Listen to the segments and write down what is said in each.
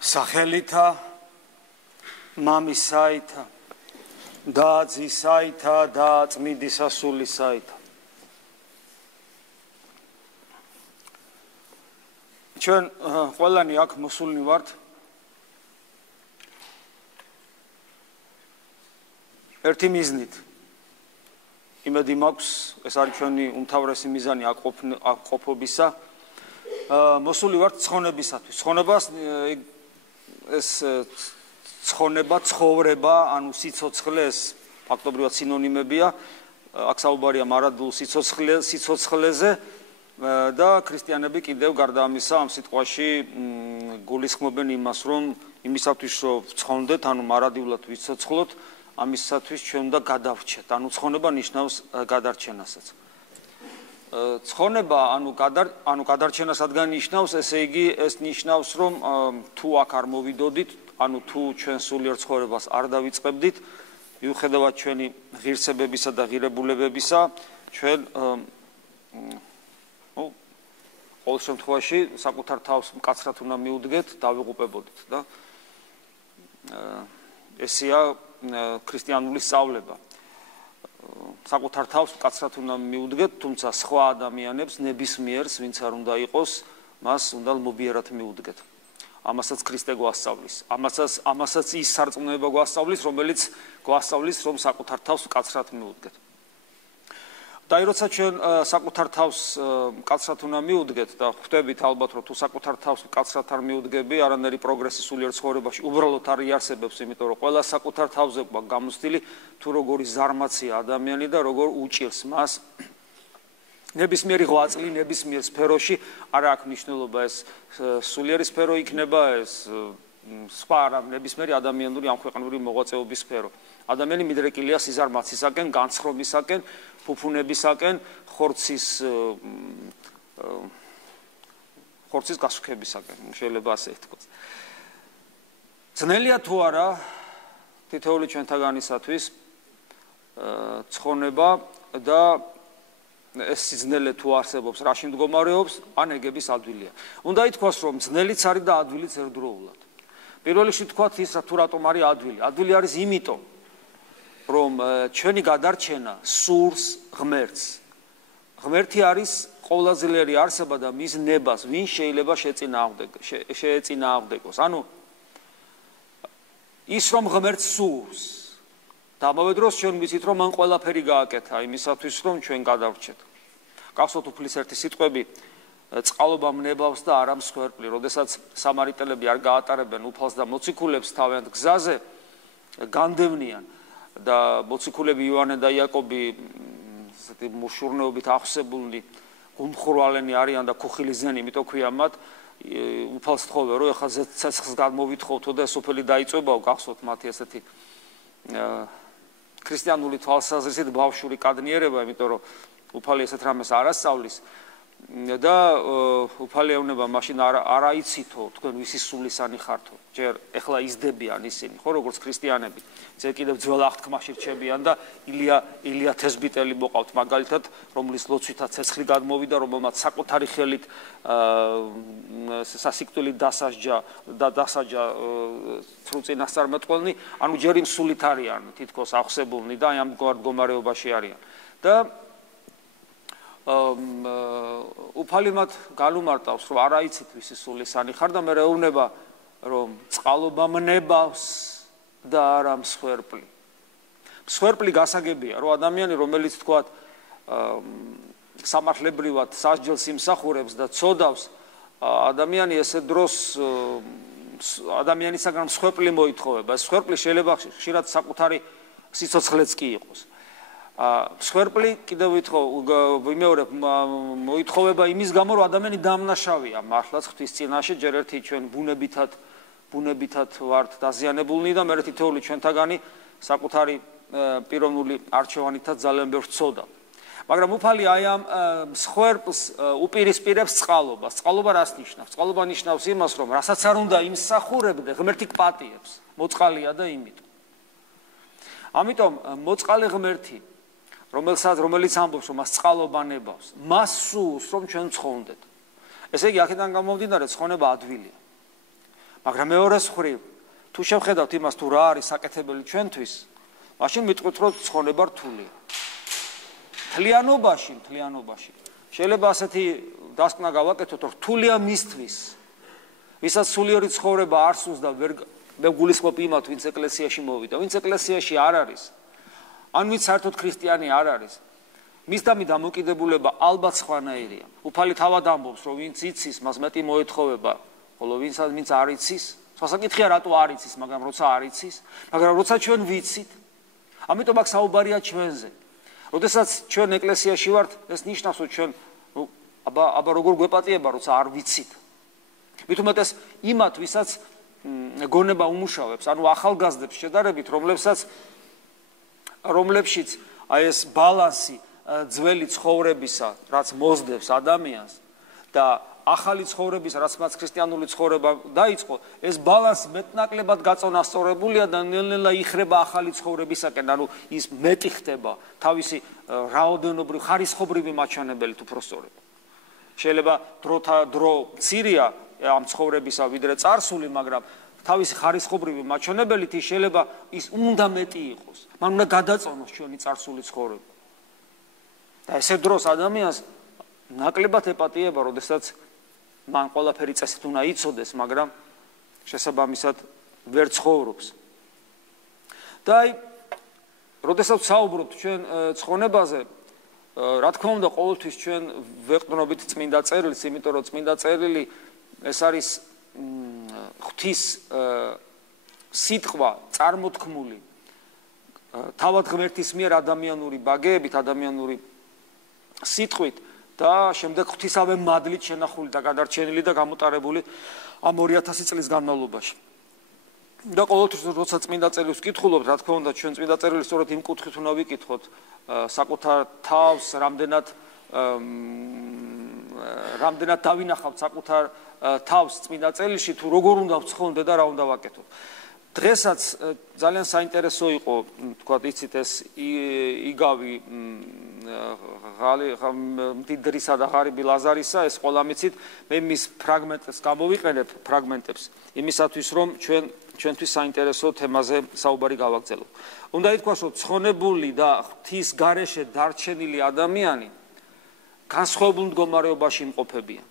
სახელითა მამისაითა და ძისაითა და წმინდისა სულისაითა. ჩვენ ყველანი აქ მოსულნი ვართ ერთი მიზნით. იმედი მაქვს, ეს არის ჩვენი უმთავრესი მიზანი აქ ყოფობისა. მოსული ვართ ცხონებისათვის. ცხონებას ეს ცხონება, ცხოვრება, ანუ სიცოცხლე ეს ფაქტობრივად სინონიმებია. აქ საუბარია მარადულ სიცოცხლეზე და ქრისტიანები კიდევ გარდა ამისა ამ სიტყვაში გულისხმობენ იმას, რომ იმისათვის რომ ცხონდეთ, ანუ მარადულად ვიცოცხლოთ, ამისათვის ჩვენ უნდა გადავრჩეთ. ანუ ცხონება ნიშნავს გადარჩენასაც. ცხონება ანუ გადარჩენას რადგან ნიშნავს, ესე იგი ეს ნიშნავს, რომ თუ აქ არ მოვიდოდით, ანუ თუ ჩვენ სულიერ ცხოვრებას არ დავიწყებდით, მიუხედავად ჩვენი ღირსებებისა და ღირებულებებისა, ჩვენ ყოველ შემთხვევაში საკუთარ თავს მკაცრად უნდა მიუდგეთ, დავიღუპებოდით და ესეა ქრისტიანული სწავლება. საკუთარ თავს მკაცრად უნდა მიუდგეთ, თუმცა სხვა ადამიანებს ნებისმიერს, ვინც არ უნდა იყოს, მას უნდა მობიერად მიუდგეთ. ამასაც ქრისტე გვასწავლის. ამასაც ის სარწმუნოება გვასწავლის, რომელიც გვასწავლის, რომ საკუთარ თავს მკაცრად მიუდგეთ. და როცა ჩვენ საკუთარ თავს მკაცრად უნდა მიუდგეთ და ხვდებით ალბათ, რომ თუ საკუთარ თავს მკაცრად არ მიუდგები, არანაირი პროგრესი სულიერ ცხოვრებაში უბრალოდ არ იარსებებს, იმიტომ რომ ყველა საკუთარ თავზე გვაქვს გამოცდილი, თუ როგორი ზარმაცია ადამიანი და როგორ უჭირს მას ნებისმიერი ღვაწლი, ნებისმიერ სფეროში, არა აქვს მნიშვნელობა ეს სულიერი სფერო იქნება, ეს სხვა არა ნებისმიერი ადამიანური ამ ქვეყნური მოღვაწეობის სფერო. ადამიანი მიდრეკილია სიზარმაცისაკენ, განცხრობისაკენ, ფუფუნებისაკენ, ხორცის გასუქებისაკენ, შეიძლება ასე ითქვას. ძნელია თუ არა თითოეული ჩვენთაგანისათვის ცხონება და ეს სიძნელე თუ არსებობს, რაში მდგომარეობს, ან ეგების ადვილია. უნდა ითქვას, რომ ძნელიც არის და ადვილიც ერთდროულად. პირველ რიგში თქვათ ის თუ რატომ არის ადვილი. ადვილი არის იმიტომ, რომ ჩვენი გადარჩენა სურს ღმერთს. ღმერთი არის ყოვლადწლიერი არსება და მის ნებას ვინ შეიძლება შეეწინააღმდეგოს. ანუ ის რომ ღმერთს სურს და ამავე დროს ჩვენ ვიცით, რომ მან ყველაფერი გააკეთა იმისათვის, რომ ჩვენ გადავრჩეთ. გახსოვთ უფლის ერთი სიტყვები, წყალობა მნებავს და არა მსხვერპლი. როდესაც სამარიტელები არ გაატარებენ უფალს და მოციქულებს თავიანთ გზაზე განდევნიან და მოციქულები იოანე და იაკობი ესეთი მუშურნეობით ახსებულნი გუმხურვალენი არიან და ქუხილიზენი, იმიტომ ქვია მათ უფალს თხოვე, რომ ეხლა ცეცხლს გამოვითხოვთო და სოფელი დაიწვებაო, გახსოვთ მათი ესეთი ქრისტიანული თვალსაზრისით ბავშვური კადნიერება, იმიტომ რომ უფალი ესეთ რამეს არ ასწავლის და უფალი ეუბნება მაშინ არ აიცითო თქვენ ვისი სულისანი ხართო. ჯერ ეხლა იზდებიან ისინი, ხო, როგორც ქრისტიანები. ძე კიდევ ძველ აღთქმაში რჩებიან და ილია თესბიტელი მოყავთ მაგალითად, რომლის ლოცვითაც ცეცხლი გადმოვიდა, რომელმაც საკუთარი ხელით სასიკვდილით დასაჯა წინასწარმეტყველნი, ანუ ჯერ იმ სულით არიან თითქოს აღსებულნი და აი ამ მდგომარეობაში არიან. და უფალი მათ გალუმარტავს, რომ არ აიცით ვისი სულისანი ხარ და მე ეუბნება, რომ წყალობა მნებავს და არა მსხვერპლი. მსხვერპლი გასაგებია, რომ ადამიანი, რომელიც თქვათ სამართლებრივად სასჯელს იმსახურებს და ცოდავს, ადამიანი ესე დროს ადამიანისაგან მსხვერპლი მოითხოვება. ეს მსხვერპლი შეიძლება ხშირად საკუთარი სიცოცხლეც კი იყოს. მსხვერპლი კიდევ ვიმეორებ მოითხოვება იმის გამო, რომ ადამიანი დამნაშავეა მართლაც ღვთის წინაშე, ჯერ ერთი ჩვენ ბუნებითად ვართ დაზიანებულნი და მე თითოეული ჩვენთაგანი საკუთარი პიროვნული არჩევანითაც ძალიან ბევრს ვცოდავ. მაგრამ უფალი აი ამ მსხვერპლს უპირისპირებს წყალობას. წყალობა რას ნიშნავს? წყალობა ნიშნავს იმას, რომ რასაც არ უნდა იმსახურებდე, ღმერთი გპატიებს, მოწყალია და იმიტომ. ამიტომ მოწყალე ღმერთი, რომელიც ამბობს, რომ მას წყალობა ნებავს, მას სურს, რომ ჩვენ ცხონდეთ. ესე იგი, აქედან გამომდინარე, ცხონება ადვილია. მაგრამ მეორეს მხრივ თუ შევხედავთ იმას თუ რა არის საკეთებელი ჩვენთვის, მაშინ მიტყვით რომ ცხონება რთულია. მთლიანობაში შეიძლება ასეთი დასკვნა გავაკეთოთ, რომ რთულია მისთვის, ვისაც სულიერი ცხოვრება არ სურს და მე გულისხმობ იმათ, ვინც ეკლესიაში მოვიდა, ვინც ეკლესიაში არ არის, ან ვინც საერთოდ ქრისტიანი არ არის, მის დამი დამოკიდებულება ალბათ სხვანაირია. უფალი თავად ამბობს, რომ ვინც იცის, მას მეტი მოეთხოვება, ხოლო ვინც არ იცის, სასაკითხია რატო არ იცის, მაგრამ როცა არ იცის, მაგრამ როცა ჩვენ ვიცით, ამიტომ აქ საუბარია ჩვენზე. როდესაც ჩვენ ეკლესიაში ვართ, ეს ნიშნავს, რომ ჩვენ აბა როგორ გვეპატიება, როცა არ ვიცით. მით უმეტეს იმათ, ვისაც გონება უმუშავებს, ანუ ახალგაზრდებს შედარებით, რომლებშიც აი ეს ბალანსი ძველი ცხოვრებისა, რაც მოსდევს ადამიანს და ახალი ცხოვრებისა, რაც მას ქრისტიანული ცხოვრება დაიწყო, ეს ბალანსი მეტნაკლებად გაწონასწორებულია და ნელ-ნელა იხრება ახალი ცხოვრებისაკენ, ანუ ის მეტი ხდება თავისი რაოდენობრივი, ხარისხობრივი მაჩვენებელი თუ პროსტორება. შეიძლება დრო მცირეა ამ ცხოვრებისა ვიდრე წარსული, მაგრამ თავისი ხარისხობრივი მაჩვენებელით ის შეიძლება ის უნდა მეტი იყოს. მან უნდა გადაწონოს ჩვენი წარსული ცხოვრება. და ესე დროს ადამიანს ნაკლებად ეპატიება, როდესაც მან ყველაფერი წესით უნდა იცოდეს, მაგრამ შესაბამისად ვერ ცხოვრობს. და აი, როდესაც საუბრობთ ჩვენ ცხონებაზე, რა თქმა უნდა, ყოველთვის ჩვენ ვეყრდნობით წმინდა წერილს, იმიტომ რომ წმინდა წერილი ეს არის ღვთის სიტყვა წარმოთქმული თავად ღმერთის მიერ ადამიანური ბაგეებით, ადამიანური სიტყვით და შემდეგ ღვთისავე მადლით შენახული და გადარჩენილი და გამოტარებული ამ 2000 წლის განმავლობაში. და ყოველთვის როცა წმინდა წერილს ვკითხულობთ, რა თქმა უნდა, ჩვენ წმინდა წერილს სწორედ იმ კუთხით უნდა ვიკითხოთ, საკუთარ თავს რამდენად დავინახავთ საკუთარ თავს წმინდა წერილში, თუ როგორ უნდა ვცხონდე და რა უნდა ვაკეთოთ. დღესაც ძალიან საინტერესო იყო, თქვა იცით ეს იგავი მდიდრისა და ღარიბი ლაზარისა, ეს ყველა მიცით, მე მის ფრაგმენტებს გამოვიყენებ, ფრაგმენტებს, იმისათვის რომ ჩვენთვის საინტერესო თემაზე საუბარი გავაგრძელოთ. უნდა ითქვას, რომ ცხონებული და ღვთის გარეშე დარჩენილი ადამიანი განსხვავებულ მდგომარეობაში იმყოფებიან.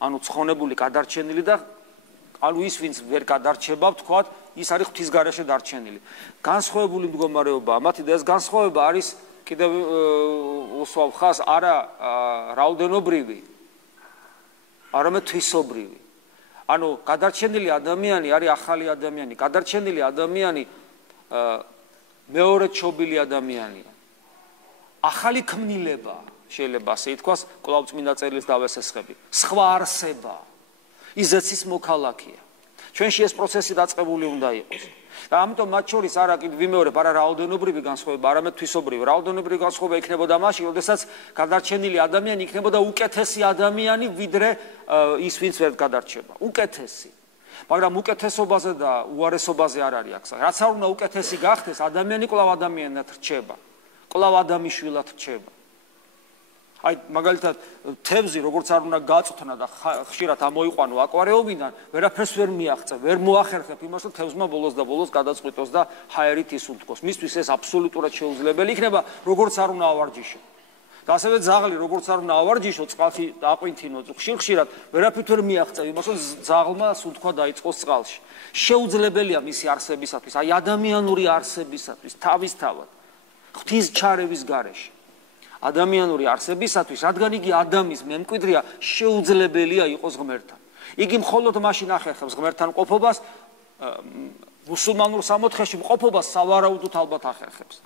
ანუ ცხონებული, გადარჩენილი და ანუ ის ვინც ვერ გადარჩება, ვთქვათ, ის არის ღვთის გარეშე დარჩენილი. განსხვავებული მდგომარეობაა, მათი და ეს განსხვავება არის კიდევ უსვავ ხას არა რაოდენობრივი, არამედ თვისობრივი. ანუ გადარჩენილი ადამიანი არის ახალი ადამიანი, გადარჩენილი ადამიანი მეორე ჩობილი ადამიანია. ახალი ქმნილება შეიძლება ასე ითქვას, კვლავ წმინდა წერილს დავესესხები. სხვა არსება, ისეც ის მოქალაქეა. ჩვენში ეს პროცესი დაწყებული უნდა იყოს. და ამიტომ მათ შორის არა კიდევ ვიმეორებ, არა რაოდენობრივი განსხვავება, არამედ თვისობრივი. რაოდენობრივი განსხვავება იქნებოდა მაშინ, როდესაც გადარჩენილი ადამიანი იქნებოდა უკეთესი ადამიანი, ვიდრე ის, ვინც ვერ გადარჩება. უკეთესი. მაგრამ უკეთესობაზე და უარესობაზე არ არის აქ. რაც არ უნდა უკეთესი გახდეს, ადამიანი კვლავ ადამიანად რჩება. კვლავ ადამიანშვილად რჩება. აი მაგალითად თევზი როგორც არ უნდა გაწვთნა და ხშირად ამოიყვანო აკვარიუმიდან, ვერაფერს ვერ მიაღწევ, ვერ მოახერხებ იმას, რომ თევზმა ბოლოს და ბოლოს გადაწყვიტოს და ჰაერით ისუნთქოს. მისთვის ეს აბსოლუტურად შეუძლებელი იქნება, როგორც არ უნდა ავარჯიშო. და ასევე ძაღლი როგორც არ უნდა ავარჯიშო, წყალში აყვინთინო, ხშირად ვერაფერს ვერ მიაღწევ იმას, რომ ძაღლმა სუნთქვა დაიწყოს წყალში. შეუძლებელია მისი არსებისათვის, აი ადამიანური არსებისათვის, თავისთავად, ღვთის ჩარევის გარეშე. ადამიანური არსებისათვის, რადგან იგი ადამიანის მემკვიდრეა, შეუძლებელია იყოს ღმერთთან. იგი მხოლოდ მაშინ ახერხებს ღმერთთან ყოფობას, მუსულმანურ სამოთხეში ყოფობას სავარაუდოდ ალბათ ახერხებს.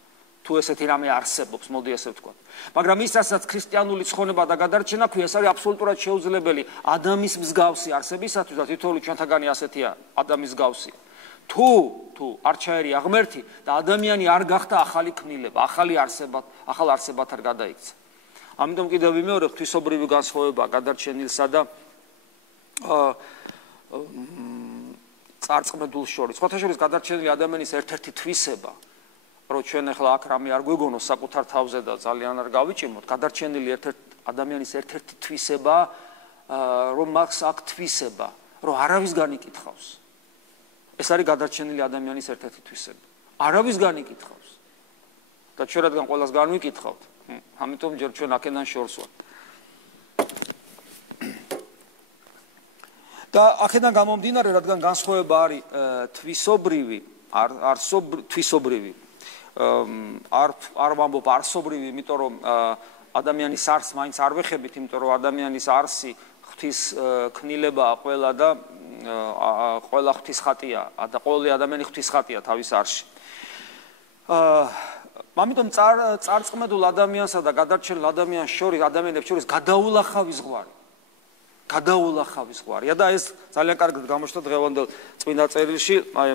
თუ ესეთი რამე არსებობს, მოდი ესე ვთქვათ. მაგრამ ისაც ქრისტიანული ცხონება და გადარჩენა ქვია, ეს არის აბსოლუტურად შეუძლებელი ადამიანის მსგავსი არსებისათვის და თითოეული ჩვენთაგანი ასეთია, ადამიანის მსგავსი. თუ არ ჩაერია ღმერთი და ადამიანი არ გახდა ახალი ქმნილება, ახალ არსებად არ გადაიქცა. ამიტომ კიდევ ვიმეორებ თვისობრივი განსხვავება გადარჩენილსა და წარწმენდილ შორის. სხვათა შორის გადარჩენილი ადამიანის ერთ-ერთი თვისება, რომ ჩვენ ახლა აქ რამე არ გვეგონოს საკუთარ თავზე და ძალიან არ გავიჭიმოთ, გადარჩენილი ადამიანის ერთ-ერთი თვისება, რომ მას აქ თვისება, რომ არავის განიკითხავს. ეს არის გადარჩენილი ადამიანის ერთ-ერთი თვისება. არავისგან იკითხავს. და ჩვენ რადგან ყველას განვიკითხავთ, ამიტომ ჯერ ჩვენ აქედან შორს ვართ. და აქედან გამომდინარე, რადგან განსხვავება არის თვისობრივი, თვისობრივი, არ ვამბობ არსობრივი, იმიტომ რომ ადამიანის არსს მაინც არ ვეხებით, იმიტომ რომ ადამიანის არსი ღვთის ქმნილებაა ყველა და ყველა ღვთის ხატია და ყოველი ადამიანი ღვთის ხატია თავის არსში. ამიტომ წარწყმედულ ადამიანსა და გადარჩენილ ადამიანს შორის ადამიანებს შორის გადაულახავი ზღვარი. გადაულახავი ზღვარია და ეს ძალიან კარგად გამოჩნდა დღევანდელ წმინდა წერილში, აი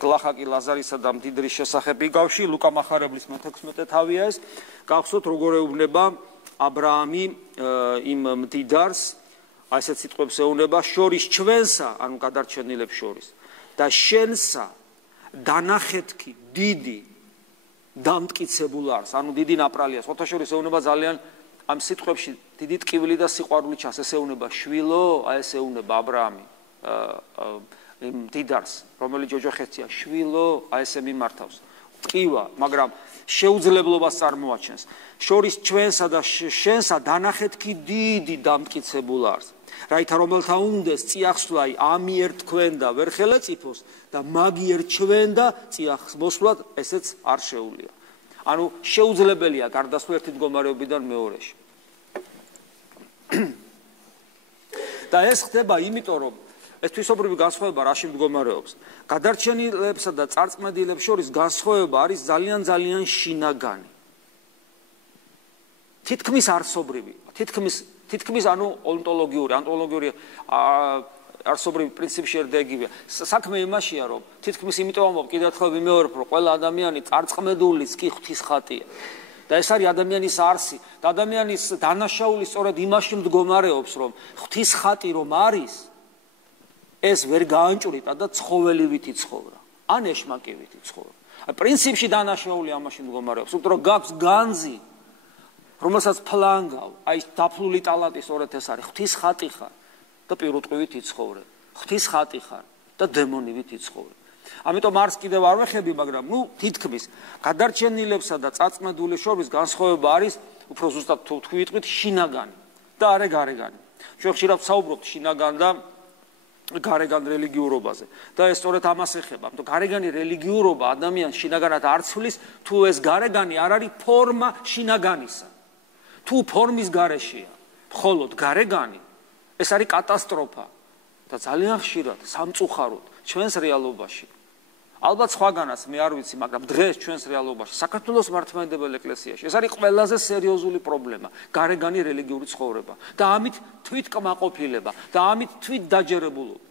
გლახაკი ლაზარისა და მდიდრის შესახებ იგავში, ლუკა მახარებლის მე-16 თავია ეს, გახსოვთ როგორ ეუბნება ა ブラ ამი იმ მდიდარს, აი ესეთ სიტყვებს ეუბნება, შორის ჩვენსა, ანუ გადარჩენილებს შორის და შენსა დანახეთქი დიდი დამტკიცებულ არს, ანუ დიდი ნაპრალიას. ოთაშორის ეუბნება ძალიან ამ სიტყვებში დიდი ტკივილი და სიყვარული ჩანს. ეს ეუბნება შვილო, აი ეს ეუბნება ა ブラ ამი იმ მდიდარს, რომელიც ჯოჯოხეთია, შვილო, აი ესე მიმართავს. ტკივა, მაგრამ შეუძლებლობას წარმოაჩენს. შორის ჩვენსა და შენსა დანახეთქი დიდი დამტკიცებულ არს. რაითა რომელთა უნდეს წიახსვლაი ამიერ თქვენ და ვერ ხელეწიფოს და მაგიერ ჩვენ და წიახს მოსვლად ესეც არ შეუძლია. ანუ შეუძლებელია გარდასვლა ერთი მდგომარეობიდან მეორეში. და ეს ხდება იმიტომ რომ ეს თვისობრივი განსხვავება რაში მდგომარეობს. გადარჩენილებსა და წარწმენდილებს შორის განსხვავება არის ძალიან შინაგანი. თითქმის არსობრივი, თითქმის ანუ ონტოლოგიური არსობრივი პრინციპი შერდეგივია. საქმე იმაშია, რომ თითქმის იმიტომ ამბობ კიდევ ერთხელ ვიმეორებ, რომ ყველა ადამიანი წარწმედულიც კი ღვთის ხატია. და ეს არის ადამიანის არსი და ადამიანის დანაშაული სწორედ იმაში მდგომარეობს, რომ ღვთის ხატი რომ არის, ეს ვერ გაანჭვრიტა და ცხოველივით იცხოვრა. ან ეშმაკივით იცხოვრა. პრინციპში დანაშაული ამაში მდგომარეობს, იმიტომ რომ გაქვს განძი, რომელსაც ფლანგავ, აი დაფლული ტალანტი სწორედ ეს არის, ღვთის ხატი ხარ და პირუტყვივით იცხოვრე. ღვთის ხატი ხარ და დემონივით იცხოვრე. ამიტომ არც კიდევ არ ვეხები, მაგრამ თითქმის გადარჩენილებსა და წარწმენდილებს შორის განსხვავება არის უფრო ზუსტად თუ ვიტყვით შინაგანი და არა გარეგანი. ჩვენ ხშირად ვსაუბრობთ შინაგან და გარეგან რელიგიურობაზე და ეს სწორედ ამას ეხება. ამიტომ გარეგანი რელიგიურობა ადამიანს შინაგანად არ ცვლის, თუ ეს გარეგანი არ არის ფორმა შინაგანისა. თუ ფორმის გარეშეა, მხოლოდ გარეგანი, ეს არის კატასტროფა და ძალიან ხშირად სამწუხაროდ ჩვენს რეალობაში. ალბათ სხვაგანაც მე არ ვიცი, მაგრამ დღეს ჩვენს რეალობაში, საქართველოს მართლმადიდებელ ეკლესიაში, ეს არის ყველაზე სერიოზული პრობლემა, გარეგანი რელიგიური ცხოვრება და ამით თვითკმაყოფილება და ამით თვითდაჯერებულობა.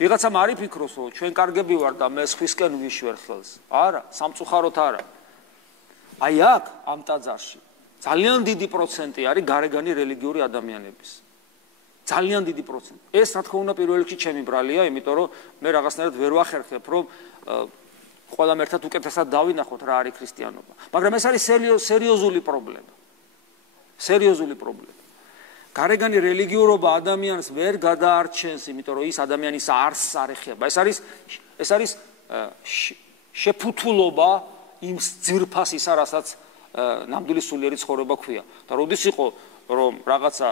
ვიღაცამ არ იფიქროს, რომ ჩვენ კარგები ვარ და მე სხვისკენ ვიშვერ ხელს. არა, სამწუხაროდ არა. აი აქ ამ ტაძარში ძალიან დიდი პროცენტი არის გარეგანი რელიგიური ადამიანების. ძალიან დიდი პროცენტი. ეს რა თქმა უნდა პირველ რიგში ჩემი ბრალია, იმიტომ რომ მე რაღაცნაირად ვერ ვახერხებ, რომ ყველამ ერთად უკეთესად დავინახოთ რა არის ქრისტიანობა. მაგრამ ეს არის სერიოზული პრობლემა. სერიოზული პრობლემა. გარეგანი რელიგიურობა ადამიანს ვერ გადაარჩენს, იმიტომ რომ ის ადამიანის არსს არ ეხება. ეს არის შეფუთულობა იმ ძირფასისა, რასაც ნამდვილი სულიერი ცხოვრება ქვია. და როდის იყო რომ რაღაცა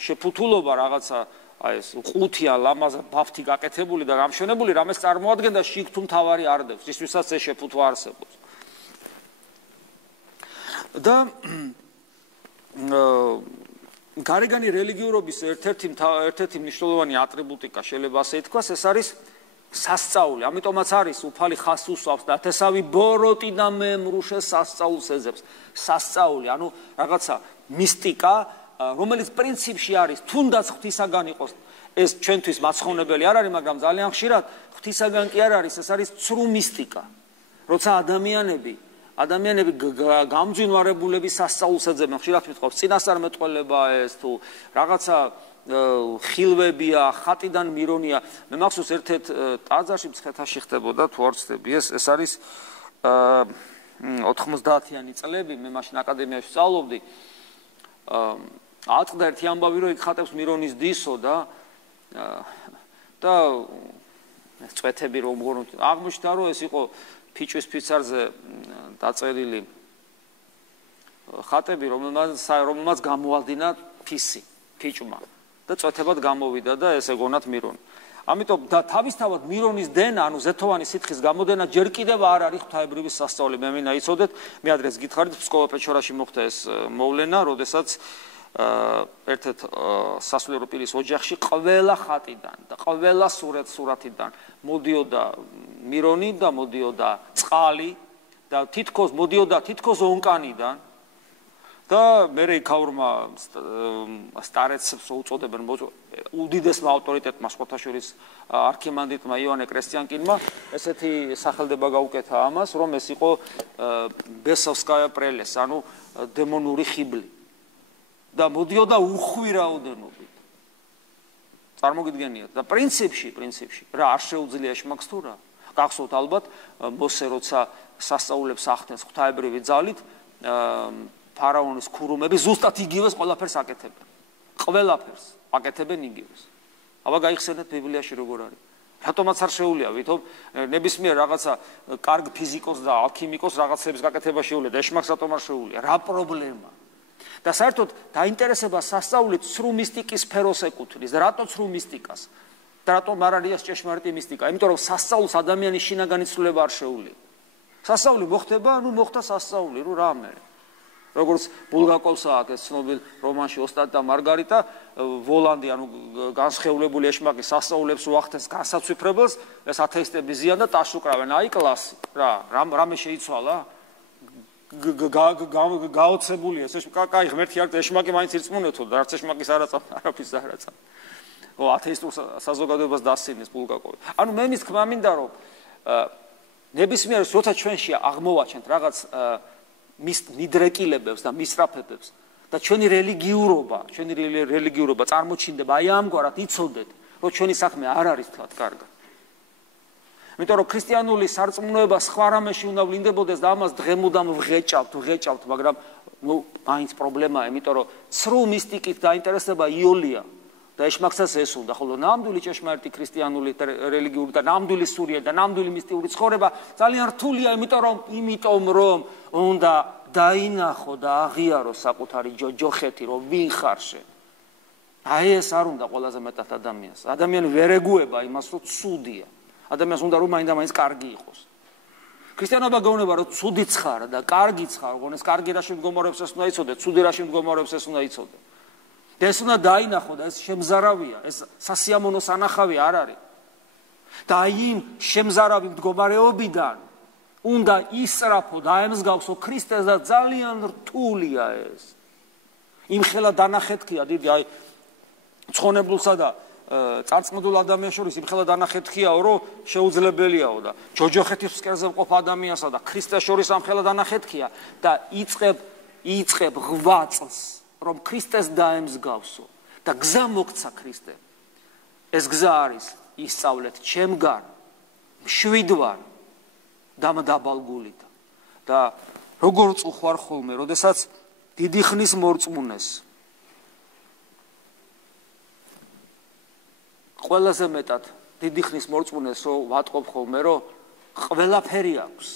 შეფუთულობა რაღაცა აი ეს ყუთია ლამაზად ბაფთი გაკეთებული და გამშვენებული რამეს წარმოადგენდა შიგ თუ მთავარი არდებს, ისვისაც ეს შეფუთვა არსებობს. და გარეგანი რელიგიურობის ერთ-ერთი მნიშვნელოვანი ატრიბუტიკა შეიძლება ასე ითქვას, ეს არის სასწაული. ამიტომაც არის უფალი ხას უსვავს და ათესავი ბოროტი და მემრუშე სასწაულს ეძებს. სასწაული, ანუ რაღაცა მისტიკა, რომელიც პრინციპში არის თუნდაც ღვთისაგან იყოს, ეს ჩვენთვის მაცხოვნებელი არ არის, მაგრამ ძალიან ხშირად ღვთისაგან კი არ არის, ეს არის ცრუ მისტიკა. როცა ადამიანები გამძვინვარებულების სასწაულს ეძებენ, ხშირად მithყავს წინასწარმეტყველებაა ეს თუ რაღაცა ხილვებია, ხატიდან მირონია. მე მახსოვს ერთ-ერთ ტაძარში მცხეთაში ხდებოდა, თუ არ ვცდები, ეს არის 90-იანი წლები, მე მაშინ აკადემიაში ვსწავლობდი. ატყდა ერთი ამბავი, რომ იქ ხატებს მირონის დისო და და წვეთები რომ აღმოჩნდა რომ ეს იყო ფიჭვის ფიცარზე დაწერილი ხატები, რომელმაც გამოავდინა ფისი ფიჭმა და წვეთებად გამოვიდა და ეს ეგონათ მირონი. ამიტომ და თავისთავად მირონის დენა, ანუ ზეთოვანი სითხის გამოდენა ჯერ კიდევ არ არის ღვთაებრივი სასწაული. მე მინდა იცოდეთ, მე ადრეს გითხარით, ფსკოვო-პეჩორაში მოხდა ეს მოვლენა, როდესაც ერთ-ერთ სასულიერო პირის ოჯახში ყველა ხატიდან და ყველა სურათიდან მოდიოდა მირონი და მოდიოდა წყალი და მოდიოდა თითქოს ონკანიდან და მე იქაურმა სტარეცს უწოდებენ უდიდესმა ავტორიტეტმა სპორტაშორის არქიმანდრიტმა ივანე კრესტიანკინმა ესეთი სახელდება გაუკეთა ამას, რომ ეს იყო ბესოვსკაია პრელეს, ანუ დემონური ხიბლი და მოდიოდა უხვი რაოდენობით. წარმოგიდგენიათ და პრინციპში რა არ შეუძლია შმაკს თუ რა. გახსოვთ ალბათ მოსე როცა სასწაულებს ახდენს ღვთაებრივი ძალით ფარაონის ქურუმები ზუსტად იგივეს ყველაფერს აკეთებენ. ყველაფერს აკეთებენ იგივეს. აბა გაიხსენეთ ბიბლიაში როგორ არის. რატომაც არ შეუძლია, ვითომ ნებისმიერ რაღაცა კარგ ფიზიკოს და ალქიმიკოს რაღაცების გაკეთება შეუძლია და შმაკს რატომ არ შეუძლია? რა პრობლემა? და საერთოდ დაინტერესება სასწაულით სრულ მისტიკის სფეროს ეკუთვნის. რატო სრულ მისტიკას? და რატომ არ არის ჭეშმარიტი მისტიკა? იმიტომ რომ სასწაულს ადამიანის შინაგანი ცვლილება არ შეუძლია. სასწაული მოხდება, ანუ მოხდა სასწაული, რა მე. როგორც ბულგაკოვს აქვს ეს ცნობილ რომანში ოსტატი და მარგარიტა, ვოლანდი, ანუ განსხეულებული ეშმაკი სასწაულებს უახდენს განსაცვიფრებელს, ეს ათეისტები ზიან და ტაშ უკრავენ. აი კლასი. რამე შეიცვალა? გაოცებულია ეს კაი ღმერთი არ ეშმაკი მაინც ირწმუნეთო და არც ეშმაკის არაფის არ აწამს. ათეისტურ საზოგადოებას დასცინის ბულგაკოვი. ანუ მე მის თქმა მინდა რომ ნებისმიერ როცა ჩვენში აღმოვაჩენთ რაღაც მიდრეკილებებს და მისწრაფებებს და ჩვენი რელიგიურობა წარმოჩინდება აი ამგვარად იცოდეთ რომ ჩვენი საქმე არ არის თლად კარგად. იმიტომ რომ ქრისტიანული სარწმუნოება სხვა რამეში უნდა ვლინდებოდეს და ამას დღემუდამ ვღეჭავთ, მაგრამ მაინც პრობლემაა, იმიტომ რომ სრულ მისტიკით დაინტერესება იოლია და ეშმაკსაც ეს უნდა, ხოლო ნამდვილი ჭეშმარიტი ქრისტიანული რელიგიური და ნამდვილი სურვილი და ნამდვილი მისტიკური ცხოვრება ძალიან რთულია, იმიტომ რომ უნდა დაინახო და აღიარო საკუთარი ჯოხეთი, რომ ვინ ხარ შენ. აი ეს არ უნდა ყველაზე მეტად ადამიანს. ადამიანი ვერ ეგუება იმას, რომ ცუდია. ადამიანს უნდა რომ მაინდა-მაინც კარგი იყოს. ქრისტიანობა გეუბნება რომ ცუდიც ხარ და კარგიც ხარ, გონეს კარგი რაში მდგომარეობს ეს უნდა იცოდე, ცუდი რაში მდგომარეობს ეს უნდა იცოდე. და ეს უნდა დაინახო და ეს შემზარავია, ეს სასიამოვნო სანახავი არ არის. და იმ შემზარავი მდგომარეობიდან უნდა ისწრაფო და აემსგავსო ქრისტეს და ძალიან რთულია ეს. იმხელა დანახეთქია დიდი აი ცხონებულსა და წარწმუნებულ ადამიანს შორის იმხელა დანახეთქიაო, რომ შეუძლებელიაო და ჯოჯოხეთის ფსკერზე მყოფ ადამიანსა და ქრისტეს შორის ამხელა დანახეთქია და იწყებ ღვაწლს, რომ ქრისტეს დაემსგავსო და გზა მოგცა ქრისტე. ეს გზა არის ისწავლეთ ჩემგან, მშვიდვარ დამდაბალგულით და როგორ წუხვარ ხოლმე, როდესაც დიდი ხნის მორწმუნეს ყველაზე მეტად დიდი ხნის მორწმუნეს ვატყობ ხოლმე, რომ ყველაფერი აქვს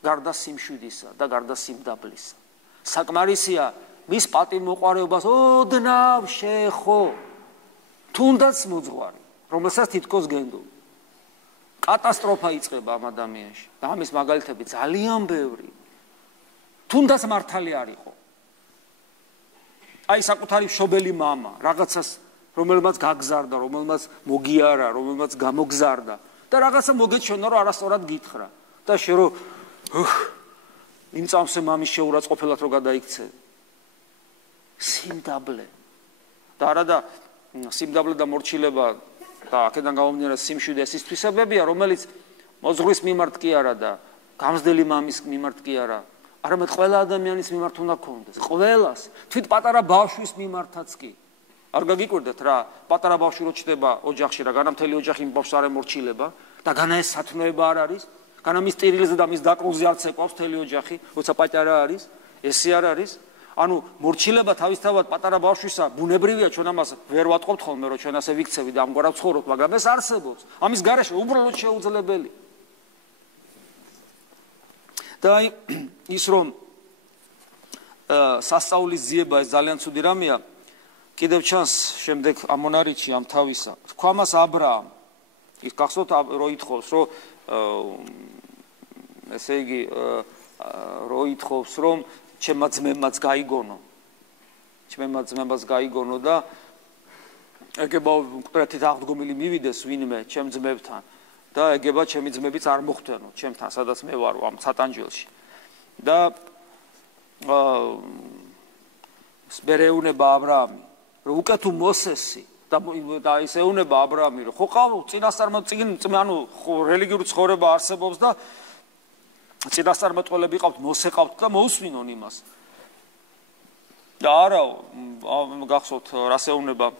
გარდა სიმშვიდისა და გარდა სიმდაბლისა. საკმარისია მის პატივმოყვარეობას ოდნავ შეხო, თუნდაც მოძღვარი, რომელსაც თითქოს გენდობ. კატასტროფა იწყება ამ ადამიანში და ამის მაგალითები ძალიან ბევრი. თუნდაც მართალი არ იყო. აი საკუთარი მშობელი მამა, რაღაცას რომელმაც გაგზარდა, რომელმაც მოგიარა, რომელმაც გამოგზარდა და რაღაცა მოგეჩვენა, რომ არასწორად გითხრა და შე რომ იმ წამსე მამის შეურაცხყოფილად რო გადაიქცე. სიმდაბლე და არა და სიმდაბლე და მორჩილება და აქედან გამომდინარე სიმშვიდე ეს ის თვისებებია, რომელიც მოძღვრის მიმართ კი არა და გამზდელი მამის მიმართ კი არა, არამედ ყველა ადამიანის მიმართ უნდა გქონდეს. ყველას, თვით პატარა ბავშვის მიმართაც კი. არ გაგიკვირდეთ რა, პატარა ბავშვი რო ჩდება ოჯახში რა, განამთელი ოჯახი ბავშვს არ ემორჩილება და განა ეს სათნოება არ არის, განა მის ტირილზე და მის დაკრულზე არც ეკვავს მთელი ოჯახი, როცა პატარა არის, ესე არ არის. ანუ მორჩილება თავისთავად პატარა ბავშვისა ბუნებრივია, ჩვენ ამას ვერ ვატყობთ ხოლმე, რომ ჩვენ ასე ვიქცევით და ამგვარად ცხოვრობთ, მაგრამ ეს არსებობს. ამის გარეშე უბრალოდ შეუძლებელი. და ის რომ სასწაულის ძიება ეს ძალიან ცუდი რამეა, კიდევ ჩანს შემდეგ ამონარიჩი ამ თავისა. თქვა მას ა ブラ ამ. ის გახსოვთ რო ითხოვს, რომ ესე იგი რო ითხოვს, რომ ჩემმა ძმებმაც გაიგონო. ჩემმა ძმებმაც გაიგონო და ეგება მკვეთრით აღდგომილი მივიდეს ვინმე ჩემ ძმებთან და ეგება ჩემი ძმებიც არ მოხვდენო ჩემთან, სადაც მე ვარ ამ სატანჯველში. და სპერეუნება ა ブラ ამი, რომ უკვე თუ მოსესი და ის ეუნება ა ブラ ამი, რომ ხო ყავ წინასწარმეტყველი, ანუ რელიგიური ცხოვრება არსებობს და წინასწარმეტყველები ყავთ, მოსე ყავთ და მოусვინონ იმას. და არა, გახსოვთ რას ეუნება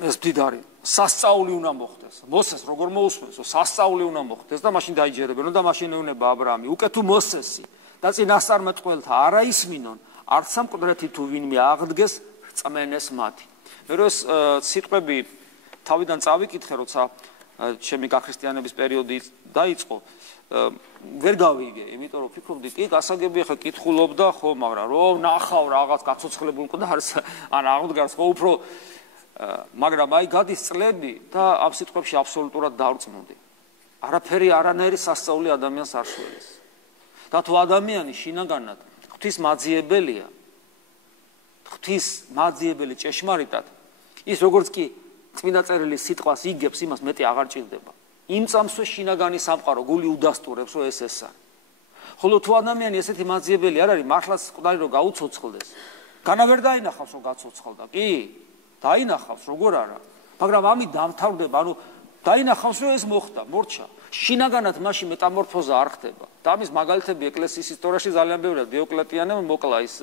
ეს მდიდარი, სასწაული უნდა მოხდეს. მოსეს როგორ მოусვენს, სასწაული უნდა მოხდეს და მაშინ დაიჯერებენო და მაშინ ეუნება ა ブラ ამი, უკვე თუ მოსესი და წინასწარმეტყველთა არა ისმინონ, არც სამკვდრეთი თუ ვინმე აღდგეს, წმენეს მათი. მე რომ ეს სიტყვები თავიდან წავიკითხე, როცა ჩემი გაქრისტიანების პერიოდი დაიწყო, ვერ გავიგე, იმიტომ რომ ვფიქრობდი, კი, გასაგებია ხა კითხულობდა ხო, მაგრამ რომ ნახავ რაღაც გაცოცხლებულ მკვდარს, ან აღდგარს ხო უფრო, მაგრამ აი გადის წლები და ამ სიტყვებში აბსოლუტურად დავწმუნდი. არაფერი არანაირი სასწაული ადამიანს არ შველის. და თუ ადამიანი შინაგანად ღვთის მაძიებელია, ღვთის მაძიებელი ჭეშმარიტად, ის როგორც კი წმინდა წერილის სიტყვას იგებს, იმას მეტი აღარ ჭირდება. იმ წამსვე შინაგანი სამყარო გული უდასტურებს, რომ ეს არის. ხოლო თუ ადამიანი ესეთი მაძიებელი არ არის, მართლაც მკვდარი რომ გაუცოცხლდეს, განა ვერ დაინახავს რომ გაცოცხლდა, კი? დაინახავს, როგორ არა. მაგრამ ამით დამთავრდება, ანუ დაინახავს რომ ეს მოხდა, მორჩა. შინაგანად მაშინ მეტამორფოზა არ ხდება. და ამის მაგალითები ეკლესიის ისტორიაში ძალიან ბევრია. დიოკლეტიანემ მოკლა ის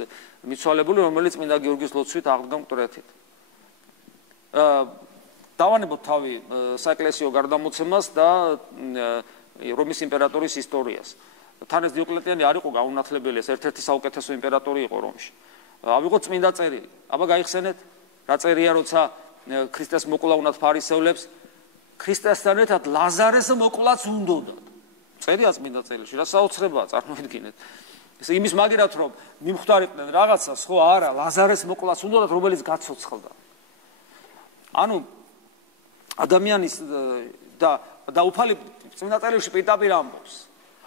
მიცვალებული, რომელიც წმინდა გიორგის ლოცვით აღდგა მკვდრეთით. დავანებოთ თავი საეკლესიო გარდამოცემას და რომის იმპერატორის ისტორიას. თან ეს დიოკლეტიანი არ იყო გაუნათლებელი, ეს ერთ-ერთი საუკეთესო იმპერატორი იყო რომში. ავიღოთ წმინდა წერილი. აბა გაიხსენეთ, რა წერია, როცა ქრისტეს მოკლა უნდათ ფარისევლებს, ქრისტესთან ერთად ლაზარეს მოკლაც უნდოდათ. წერია წმინდა წერილში, რა საოცრებაა, წარმოიდგინეთ. ეს იმის მაგერად რომ მიმხვდარიყვნენ რაღაცას, ხო არა, ლაზარეს მოკლაც უნდოდათ, რომელიც გაცოცხლდა. ანუ ადამიანის და უფალი წმინდა წერილში პირდაპირ ამბობს,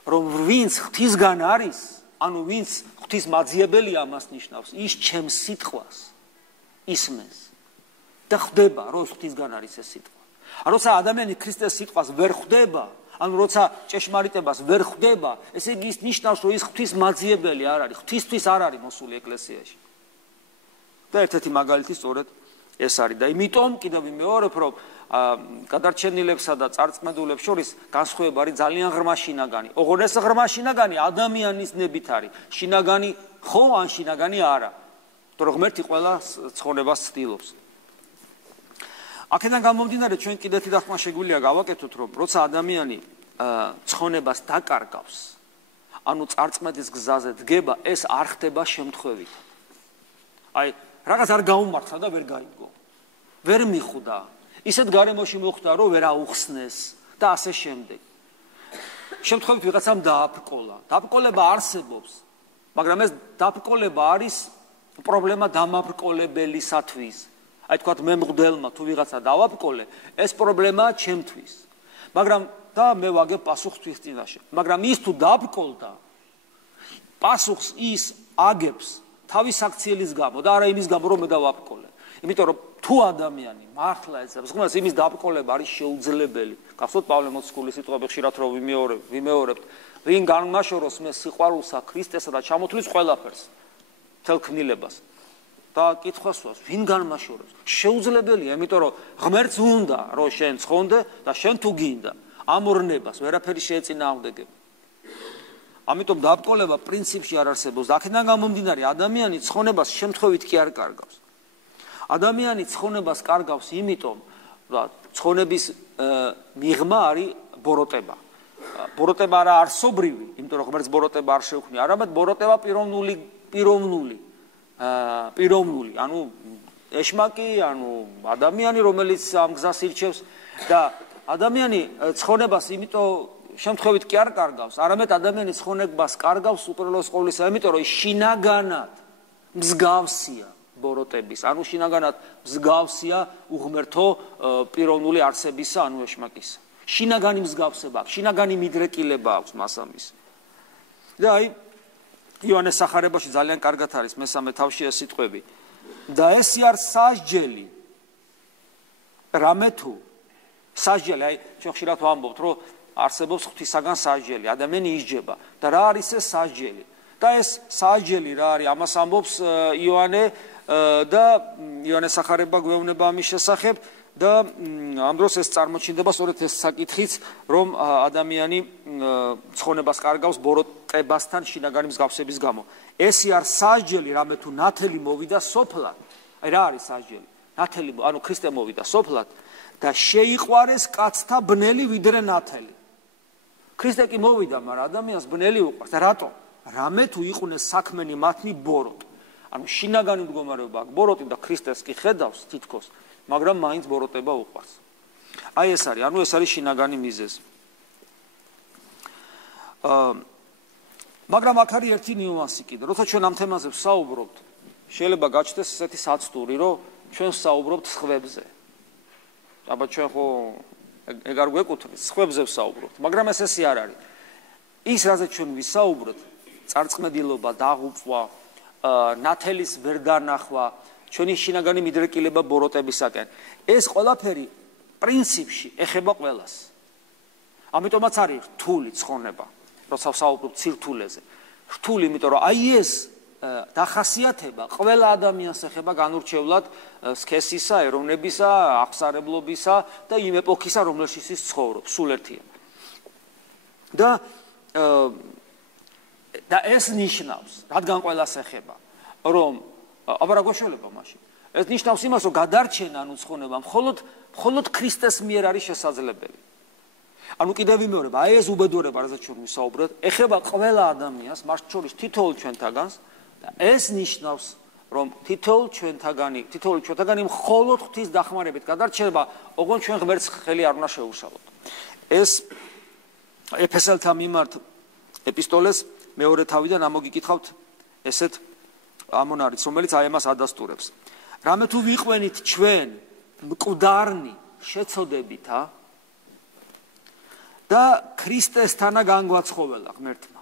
რომ ვინც ღვთისგან არის, ანუ ვინც ღვთის მაძიებელია, ამას ნიშნავს, ის ჩემს სიტყვას ისმენს და ხვდება, რომ ღვთისგან არის ეს სიტყვა. როცა ადამიანი ქრისტეს სიტყვას ვერ ხვდება, ანუ როცა ჭეშმარიტებას ვერ ხვდება, ესე იგი ის ნიშნავს, რომ ის ღვთის მაძიებელი არ არის, ღვთისთვის არ არის მოსული ეკლესიაში. და ერთ-ერთი მაგალითი სწორედ ეს არის. და იმიტომ კიდევ ვიმეორებ, რომ გადარჩენილებსა და წარწმენდულებს შორის განსხვავება არის ძალიან ღრმა შინაგანი. ოღონდ ეს ღრმა შინაგანი ადამიანის ნებით არის. შინაგანი ხო ან შინაგანი არა. თორე ღმერთი ყველა ცხოვრებას ცდილობს. აქედან გამომდინარე, ჩვენ კიდეთი დახმა შეგვიძლია გავაკეთოთ, რომ როცა ადამიანი ცხონებას დაკარგავს, ანუ წარწმედის გზაზე დგება, ეს არ ხდება შემთხვევით. აი, რაღაც არ გაუმართლა და ვერ გაიგო. ვერ მიხვდა. ისეთ გარემოში მოხვდა, რომ ვერ აუხსნეს და ასე შემდეგ. შემთხვევით ვიღაცამ დააბრკოლა. დაბრკოლება არსებობს, მაგრამ ეს დაბრკოლება არის პრობლემა დამაბრკოლებელისათვის. აი თქვათ მე მღვდელმა თუ ვიღაცა დავაბრკოლე, ეს პრობლემაა ჩემთვის. მაგრამ და მე ვაგებ პასუხს თვის წინაშე. მაგრამ ის თუ დაბრკოლდა, პასუხს ის აგებს თავის აქციელის გამო და არა იმის გამო, რომ მე დავაბრკოლე. იმიტომ რომ თუ ადამიანი მართლა ეცებს ღმერთს, იმის დაბრკოლება არის შეუძლებელი. გახსოვთ პავლე მოციქულის სიტყვები ხშირად რომ ვიმეორებთ, ვინ განმაშოროს მე სიყვარულსა ქრისტესა და ჩამოთვლის ყველაფერს, მთელ ქმნილებას. და კითხვას ვას, ვინ განმაშორებს? შეუძლებელია, იმიტომ რომ ღმერთს უნდა რომ შენ ცხონდე და შენ თუ გინდა ამ ორნებას ვერაფერი შეეწინააღმდეგება. ამიტომ დაბრკოლება პრინციპში არ არსებობს. აქედან გამომდინარე, ადამიანი ცხონებას შემთხვევით კი არ კარგავს. ადამიანი ცხონებას კარგავს იმიტომ, რომ ცხონების მიღმა არის ბოროტება. ბოროტება არა არსობრივი, იმიტომ რომ ღმერთს ბოროტება არ შეუქმნია, არამედ ბოროტება პიროვნული. პიროვნული, ანუ ეშმაკი, ანუ ადამიანი, რომელიც ამ გზას ირჩევს და ადამიანი ცხონებას იმიტომ შემთხვევით კი არ კარგავს, არამედ ადამიანი ცხონებას კარგავს უპირველეს ყოვლისა, იმიტომ რომ შინაგანად მსგავსია ბოროტების, ანუ შინაგანად მსგავსია უღმერთო პიროვნული არსებისა, ანუ ეშმაკისა. შინაგანი მსგავსება აქვს, შინაგანი მიდრეკილება აქვს მას ამის. და აი იოანეს სახარებაში ძალიან კარგად არის მესამე თავში ეს სიტყვები. და ეს არ სასჯელი რამე თუ სასჯელი, აი ჩვენ ხშირად ვამბობთ, რომ არსებობს ღვთისაგან სასჯელი, ადამიანი ისჯება და რა არის ეს სასჯელი? და ეს სასჯელი რა არის? ამას ამბობს იოანე და იოანეს სახარება გვეუბნება ამის შესახებ და ამ დროს ეს წარმოჩინდება სწორედ ეს საკითხიც, რომ ადამიანი ცხონებას კარგავს ბოროტებასთან შინაგანი მსგავსების გამო. ეს არ სასჯელი რამე თუ ნათელი მოვიდა სოფლად. აი რა არის სასჯელი? ნათელი, ანუ ქრისტე მოვიდა სოფლად და შეიყვარეს კაცთა ბნელი ვიდრე ნათელი. ქრისტე კი მოვიდა, მაგრამ ადამიანს ბნელი უყვარს. რატომ? რამე თუ იყვნეს საქმენი მათნი ბოროტ. ანუ შინაგანი მდგომარეობა აქვს ბოროტი და ქრისტეს კი ხედავს თითქოს, მაგრამ მაინც ბოროტება უყვარს. აი ეს არის, ანუ ეს არის შინაგანი მიზეზი. მაგრამ აქ არის ერთი ნიუანსი კიდე. როცა ჩვენ ამ თემაზე ვსაუბრობთ, შეიძლება გაჩნდეს ესეთი საცტური, რომ ჩვენ ვსაუბრობთ სხვებზე. აბა ჩვენ ხო ეგ არ გვეკუთვნის, სხვებზე ვსაუბრობთ, მაგრამ ესე არ არის. ის რაზე ჩვენ ვისაუბროთ, წარწმედილობა, დაღუპვა, ნათელის ვერ დანახვა, ჩვენი შინაგანი მიდრეკილება ბოროტებისაკენ. ეს ყველაფერი პრინციპში ეხება ყველას. ამიტომაც არის რთული ცხონება, როცა ვსაუბრობთ სირთულეზე. რთული, იმიტომ რომ აი ეს დახასიათება ყველა ადამიანს ეხება განურჩევლად სქესისა, ეროვნებისა, აღსარებლობისა და იმ ეპოქისა, რომელშიც ის ცხოვრობს, სულ ერთია. და ეს ნიშნავს, რადგან ყველას ეხება, რომ აბა რა გვაშველება მაშინ? ეს ნიშნავს იმას, რომ გადარჩენა ანუ ცხონება მხოლოდ ქრისტეს მიერ არის შესაძლებელი. ანუ კიდევ ვიმეორებ, აი ეს უბედურება, რაზეც ჩვენ ვისაუბრეთ, ეხება ყველა ადამიანს, მათ შორის თითოეულ ჩვენთაგანს და ეს ნიშნავს, რომ თითოეულ ჩვენთაგანი მხოლოდ ღვთის დახმარებით გადარჩება, ოღონდ ჩვენ ღმერთს ხელი არ უნდა შეუშალოთ. ეს ეფესელთა მიმართ ეპისტოლეს მეორე თავიდან ამოგიკითხავთ ესეთ ამონარიც, რომელიც აი ამას ადასტურებს. რამე თუ ვიყვენით ჩვენ მკვდარნი შეცოდებითა და ქრისტესთანა განგვაცხოველა ღმერთმა.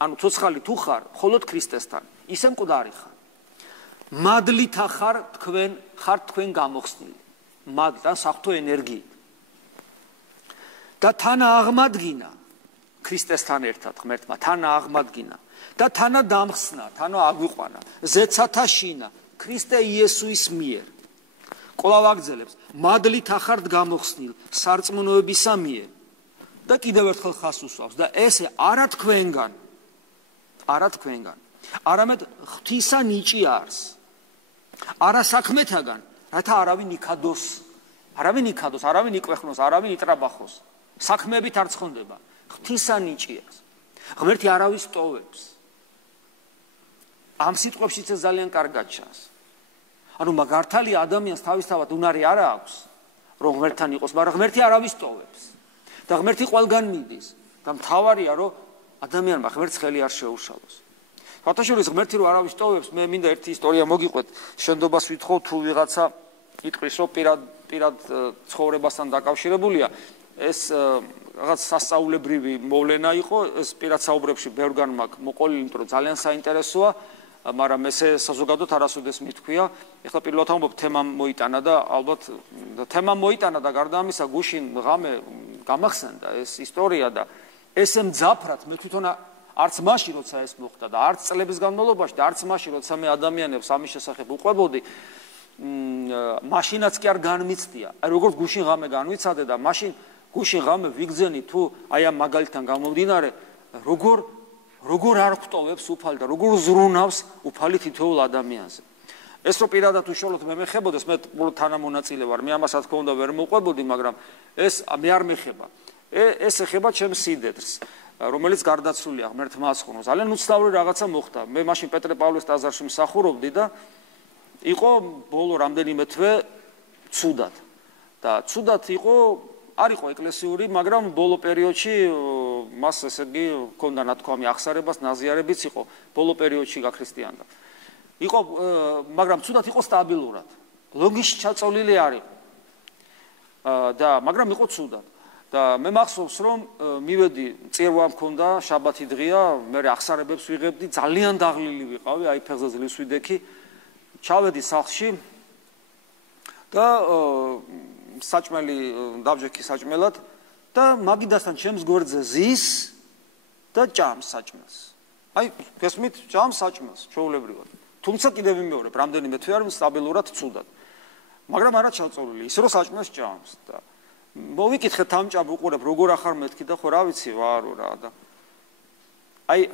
ანუ ცოცხალი თუ ხარ, მხოლოდ ქრისტესთან, ისე მკვდარი ხარ. მადლით ხარ თქვენ გამოხსნილი. მადლთან საფრთხო ენერგიით. და თან აღმადგინა ქრისტესთან ერთად ღმერთმა, თან აღმადგინა და თანა დამხსნა, თანა აგვიყვანა, ზეცათა შინა, ქრისტე იესუის მიერ. კვლავ აგრძელებს, მადლით ხართ გამოხსნილ, სარწმუნოებისა მიერ. და კიდევ ერთხელ ხას უსვავს და ესე არა თქვენგან, არამედ ღვთისა ნიჭი არის. არა საქმეთაგან, რათა არავინ იკვეხნოს, არავინ იტრაბახოს. საქმეებით არ ცხონდება. ღვთისა ნიჭი არის. ღმერთი არავის ტოვებს. ამ სიტყვებშიც ეს ძალიან კარგად ჩანს. ანუ მაგართალი ადამიანს თავისთავად უნარი არ აქვს, რომ ღმერთთან იყოს, მაგრამ ღმერთი არავის ტოვებს. და ღმერთი ყველგან მიდის და მთავარია, რომ ადამიანმა ღმერთს ხელი არ შეუშალოს. ფათაშორის ღმერთი რომ არავის ტოვებს, მე მინდა ერთი ისტორია მოგიყვეთ, შენდობას ვითხოვ თუ ვიღაცა იტყვის, რომ პირად ცხოვრებასთან დაკავშირებულია, ეს რაღაც სასწაულებრივი მოვლენა იყო, ეს პირად საუბრებში ბევრგან მაქვს მოყოლილი, იმიტომ რომ ძალიან საინტერესოა, მაგრამ ესე საზოგადოდ არასოდეს მithქვია. ეხლა პირველად ამბობ, თემა მოიტანა და ალბათ თემა მოიტანა და გარდა ამისა გუშინ ღამე გამახსენდა ეს ისტორია და ესე მძაფრად მე თვითონ არც მაშინ როცა ეს მოხდა და არც წლების განმავლობაში და არც მაშინ როცა მე ადამიანებს ამის შესახებ უყვებოდი, მაშინაც კი არ განმიცდია. აი როგორც გუშინ ღამე განვიცადე და მაშინ გუშინ ღამე ვიგზენი თუ აი ამ მაგალითთან გამომდინარე, როგორ არ ხვტოვებს უფალი და როგორ ზრუნავს უფალი თითოეულ ადამიანზე. ეს რო პირადად უშუალოდ მე მეხებოდეს, მე თანამონაწილე ვარ, მე ამასაც თქო უნდა ვერ მოყვებოდი, მაგრამ ეს მე არ მეხება. ეს ეხება ჩემს სიდედრს, რომელიც გარდაცვლილია ღმერთმა აცხოვნო. ძალიან უცნაური რაღაცა მოხდა. მე მაშინ პეტრე პავლეს ტაძარში მსახურობდი და იყო ბოლო რამდენიმე თვე ცუდად. და ცუდად იყო, არ იყო ეკლესიური, მაგრამ ბოლო პერიოდში მას ესე იგი ჰქონდა ნათქვამი აღსარებას, ნაზიარებიც იყო, ბოლო პერიოდში გაქრისტიანდა. იყო, მაგრამ ცუდად იყო სტაბილურად. ლოგიში ჩაწოლილი არ იყო. და მაგრამ იყო ცუდად. და მე მახსოვს რომ მივედი წირვა მქონდა შაბათი დღეა, მე აღსარებებს ვიღებდი, ძალიან დაღლილი ვიყავი, აი ფეხზე ძლივს ვიდექი. ჩავედი სახლში და საჭმელი დავჯექი საჭმელად და მაგიდასთან ჩემს გვერდზე ზის და ჭამს საჭმელს. აი გესმით, ჭამს საჭმელს ჩვეულებრივად. თუმცა კიდევ ვიმეორებ, რამდენიმე თვე არის სტაბილურად ცუდად. მაგრამ არა ჩაწოლილი, ის რო საჭმელს ჭამს და მოვიკითხეთ ამ ჭამ უყურებ როგორ ახარ მეთქი და ხო რა ვიცი ვარო რა და აი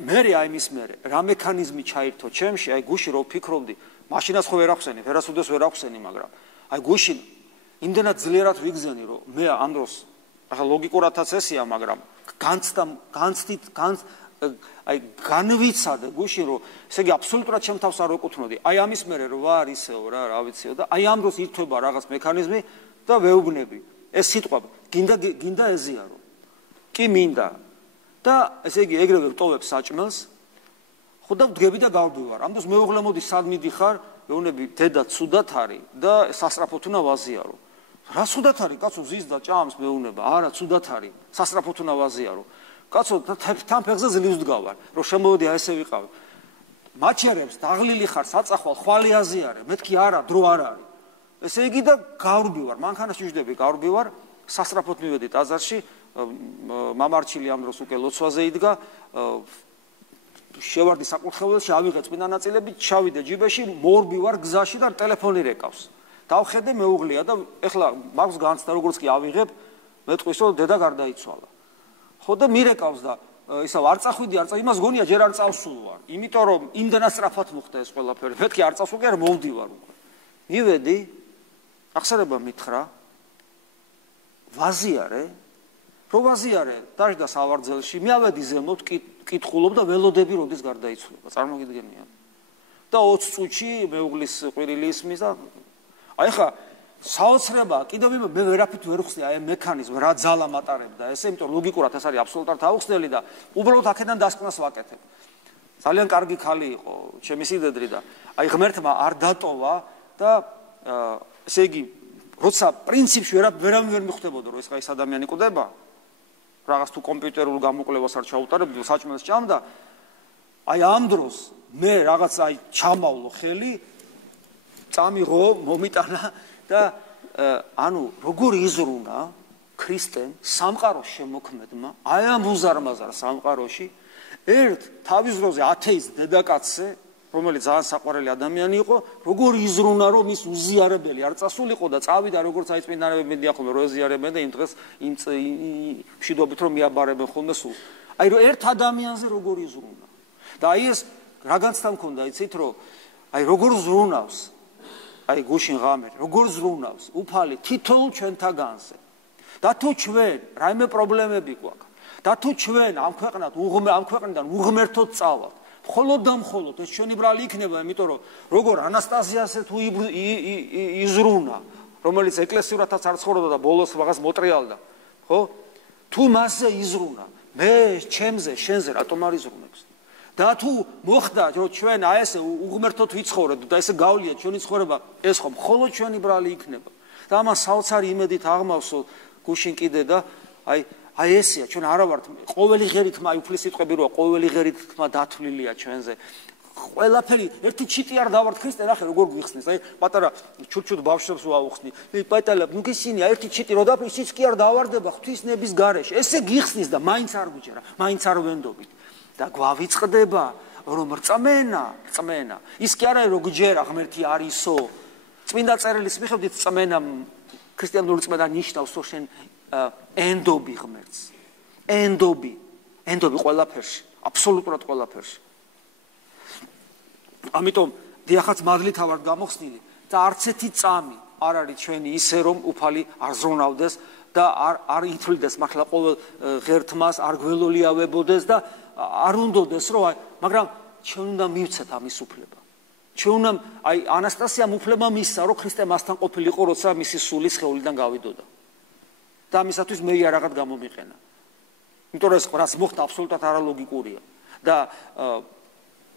მის მერე რა მექანიზმი ჩაირთო ჩემში, აი გუში რო ფიქრობდი, მაშინაც ხო ვერ ახსენი, ვერასოდეს ვერ ახსენი, მაგრამ აი გუში იმდენად ძლიერად ვიგზენი რომ მე ამ დროს ახლა ლოგიკურადაც ესია, მაგრამ აი განვიცადე გუში რომ ესე იგი აბსოლუტურად ჩემ თავს არ ვეკუთვნოდი. აი ამის მერე რო ვარ ისეო რა ვიციო და აი ამ დროს ირთვება რაღაც მექანიზმი და ვეუბნები. ეს სიტყვა გინდა ეზიარო. კი მინდა. და ესე იგი ეგრევე ვტოვებ საჭმელს. ხო და ვდგები და გავბივარ. ამ დროს მეუღლე მოდი სად მიდიხარ? ეუბნები დედა ცუდად არის და სასწრაფოდ უნდა ვაზიარო. რა ცუდად არის? კაცო ზის და ჭამს მეუბნება. არა, ცუდად არის. სასწრაფოდ უნდა ვაზიარო. კაცო თან ფეხზე ძლივს ვდგავარ, რომ შემოვედი აი ესე ვიყავ. მაჩერებს დაღლილი ხარ, საწახვალ ხვალე აზიარე. მეთქი არა, დრო არ არის. ესე იგი და გავრბივარ, მანქანაში ვიждები, გავრბივარ, სასწრაფოდ მივედი ტაძარში, მამარჩილი ამ დროს უკვე ლოცვაზე იდგა, შევარდი საკურთხეველში, ავიღე წმინდა ნაწილები, ჩავიდე ჯიბეში, მორბივარ გზაში და ტელეფონი რეკავს. დავხედე მეუღლეა და ეხლა მაქვს განცდა როგორც კი ავიღებ, მეტყვის რომ დედა გარდაიცვალა. ხო და მირეკავს და ისა არ წახვიდი, იმას გონია ჯერ არ წავსულვარ, იმიტომ რომ იმდენად სწრაფად მოხდა ეს ყველაფერი. მეთქი არ წავსულ კი არ მოვდივარ უკვე. მივედი ახსარება მითხრა ვაზიარე რო ვაზიარე დაждდა სავარძელში მე ავედი ზემოთ კითხულობ და ველოდები როდის გარდაიცვლება წარმოგიდგენია და 20 წუთში მეუღლის ყვირილი ისმის და აი ხა საოცრება კიდევ მე ვერაფრით ვერ ვხსნი აი მექანიზმი რა ძალა მატარებდა ესე იმიტომ ლოგიკურად ეს არის აბსოლუტურად აუხსნელი და უბრალოდ აქედან დასკვნას ვაკეთებ ძალიან კარგი ხალი იყო ჩემი სიდედრი და აი ღმერთმა არ დატოვა და ესე იგი როცა პრინციპში ვერავინ ვერ მიხვდებოდა რომ ეს ადამიანი კვდება რაღაც თუ კომპიუტერულ გამოკვლევას არ ჩაუტარებდი საჭმელს ჭამდა აი ამ დროს მე რაღაც აი ჩამავლო ხელი წამიღო მომიტანა და ანუ როგორ იზრუნა ქრისტემ სამყაროს შემოქმედმა აი ამ უზარმაზარ სამყაროში ერთ თავის დროზე ათეისტ დედაკაცზე რომელიც ძალიან საყვარელი ადამიანი იყო, როგორ იზრუნა რომ ის უზიარებელი არ წასულიყო და წავიდა როგორც აი წმინდანები მედია ხოლმე რო ეზიარებენ და იმ დღეს იმ მშვიდობით რომ მიაბარებენ ხოლმე სულ. აი რომ ერთ ადამიანზე როგორ იზრუნა. და აი ეს რა განცდა მქონდა, იცით რომ აი როგორ ზრუნავს. აი გუშინ ღამე, როგორ ზრუნავს უფალი თითოეულ ჩვენთაგანზე. და თუ ჩვენ რაიმე პრობლემები გვაქვს და თუ ჩვენ ამ ქვეყნიდან უღმერთოდ წავალთ მხოლოდ და მხოლოდ ეს ჩვენი ბრალი იქნება, იმიტომ რომ როგორ ანასტაზიასე თუ იზრუნა, რომელიც ეკლესიურადაც არ ცხოვრობდა და ბოლოს რაღაც მოტრიალდა, ხო? თუ მასზე იზრუნა, მე ჩემზე, შენზე რატომ არ იზრუნებს? და თუ მოხდა რომ ჩვენ აი ესე უღმერთოდ ვიცხოვრებთ და ესე გავლიათ ჩვენი ცხოვრება, ეს ხო მხოლოდ ჩვენი ბრალი იქნება. და ამას საოცარი იმედით აღმავსო გუშინ კიდე და აი ესია ჩვენ არა ვართ ყოველი ღერით აი უფლის სიტყვები როა ყოველი ღერით თქმა დათვლილია ჩვენზე ყველაფერი ერთი ჩიტი არ დავართ ქრისტე ნახე როგორ გვიხსნის აი პატარა ჩურჩუდ ბავშვებს ვაუხსნი პატალა ნუ გისინია ერთი ჩიტი რო დაფრი ისიც კი არ დავარდება ღვთისნების გარეშე ესე გიხსნის და მაინც არ გუჯერა მაინც არ ვენდობით და გვავიწყდება რომ რწმენა ის კი არა რომ გჯერა ღმერთი არისო წმინდა წერილის მიხედვით რწმენა ქრისტიანული რწმენა ნიშნავს რომ შენ ენდობი ღმერთს ენდობი ყველაფერში აბსოლუტურად ყველაფერში ამიტომ დიახაც მადლით ავართ გამოხსნილი და არც ერთი წამი არ არის ჩვენი ისე რომ უფალი არ ზრუნავდეს და არ ითვლიდეს მართლა ყოველ ღერთმას, არ გველოლიავებოდეს და არ უნდოდეს რომ მაგრამ ჩვენ უნდა მივცეთ ამის უფლება. ჩვენ უნდა ანასტასიამ უფლება მისცა რომ ქრისტე მასთან ყოფილიყო როცა მისი სული სხეულიდან გავიდოდა. და ამისათვის მე იარაღად გამომიყენა. იმიტომ რომ ეს რაც მოხდა აბსოლუტურად არალოგიკურია. და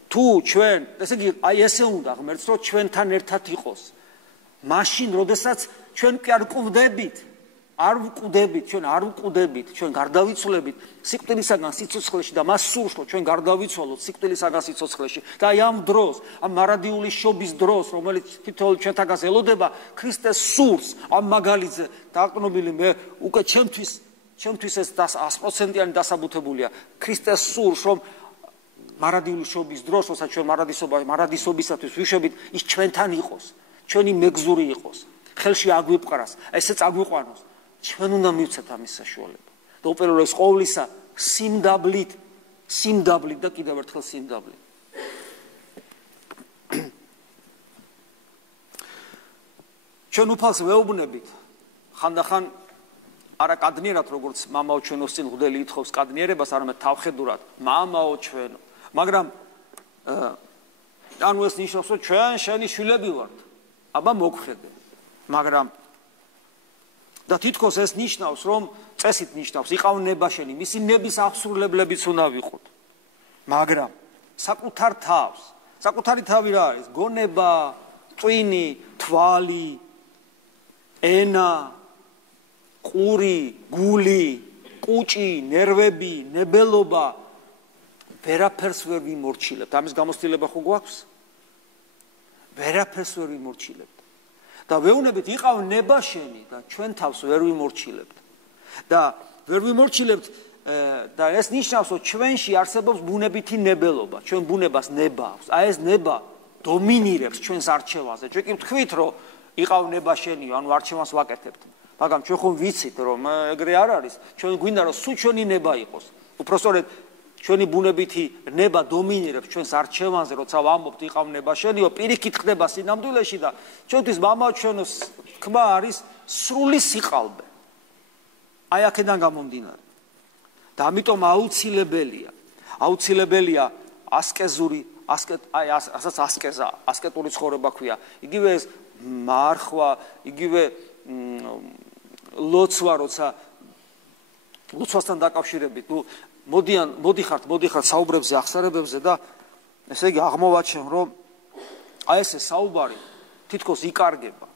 თუ ჩვენ, ესე იგი, ესე უნდა ღმერთს რომ ჩვენთან ერთად იყოს. მაშინ, როდესაც ჩვენ კი არ ვკვდებით, ჩვენ არ ვკვდებით, ჩვენ გარდავიცვლებით სიკვდილისაგან სიცოცხლეში და მას სურს რომ ჩვენ გარდავიცვალოთ სიკვდილისაგან სიცოცხლეში. და აი ამ დროს, ამ მარადიული შობის დროს, რომელიც თითოეულ ჩვენთაგანს ელოდება, ქრისტეს სურს ამ მაგალითზე დაყრდნობილი მე უკვე ჩემთვის ეს 100%-იანი დასაბუთებულია. ქრისტეს სურს რომ მარადიული შობის დროს, როცა ჩვენ მარადისობისათვის ვიშვებით, ის ჩვენთან იყოს, ჩვენი მეგზური იყოს, ხელში აგვიპყრას, ესეც აგვიყვანოს. ჩვენ უნდა მივცეთ ამის საშუალება. და უპირველეს ყოვლისა სიმდაბლით და კიდევ ერთხელ სიმდაბლით. ჩვენ უფალს ვეუბნებით ხანდახან არა კადნიერად როგორც მამაო ჩვენოს წინ მღვდელი ითხოვს კადნიერებას, არამედ თავხედურად მამაო ჩვენო. მაგრამ ანუ ეს ნიშნავს რომ ჩვენ შენი შვილები ვართ. აბა მოგხედე. მაგრამ და თითქოს ეს ნიშნავს რომ წესით ნიშნავს იყავ ნება შენი, მისი ნების აღსრულებლებიც უნდა ვიყოთ. მაგრამ საკუთარი თავი რა არის? გონება, წვინი, თვალი, ენა, ყური, გული, კუჭი, ნერვები, ნებელობა ვერაფერს ვერ ვიმორჩილებთ. ამის გამოცდილება ხო გვაქვს? ვერაფერს ვერ ვიმორჩილებთ. და ვეუბნებით იყავ ნება შენი და ჩვენ თავს ვერ ვიმორჩილებთ. და ვერ ვიმორჩილებთ და ეს ნიშნავს რომ ჩვენში არსებობს ბუნებითი ნებელობა. ჩვენ ბუნებას ნება აქვს. აი ეს ნება დომინირებს ჩვენს არჩევანზე. ჩვენ კი ვთქვით რომ იყავ ნება შენი, ანუ არჩევანს ვაკეთებთ. მაგრამ ჩვენ ხომ ვიცით რომ ეგრე არ არის. ჩვენ გვინდა რომ სულ ჩვენი ნება იყოს. უпростоრედ ჩვენი ბუნებითი ნება დომინირებს ჩვენს არჩევანზე, როცა ვამბობთ იყავ ნება შენიო, პირიქით ხდება სინამდვილეში და ჩვენთვის მამაო ჩვენოს თქმა არის სრული სიყალბე. აი აქედან გამომდინარე. და ამიტომ აუცილებელია ასკეტური ცხოვრება ქვია. იგივე ეს მარხვა, იგივე ლოცვა, როცა ლოცვასთან დაკავშირებით, მოდიხართ საუბრებზე, აღსარებებზე და ესე იგი აღმოვაჩენ, რომ აი ესე საუბარი თითქოს იკარგება.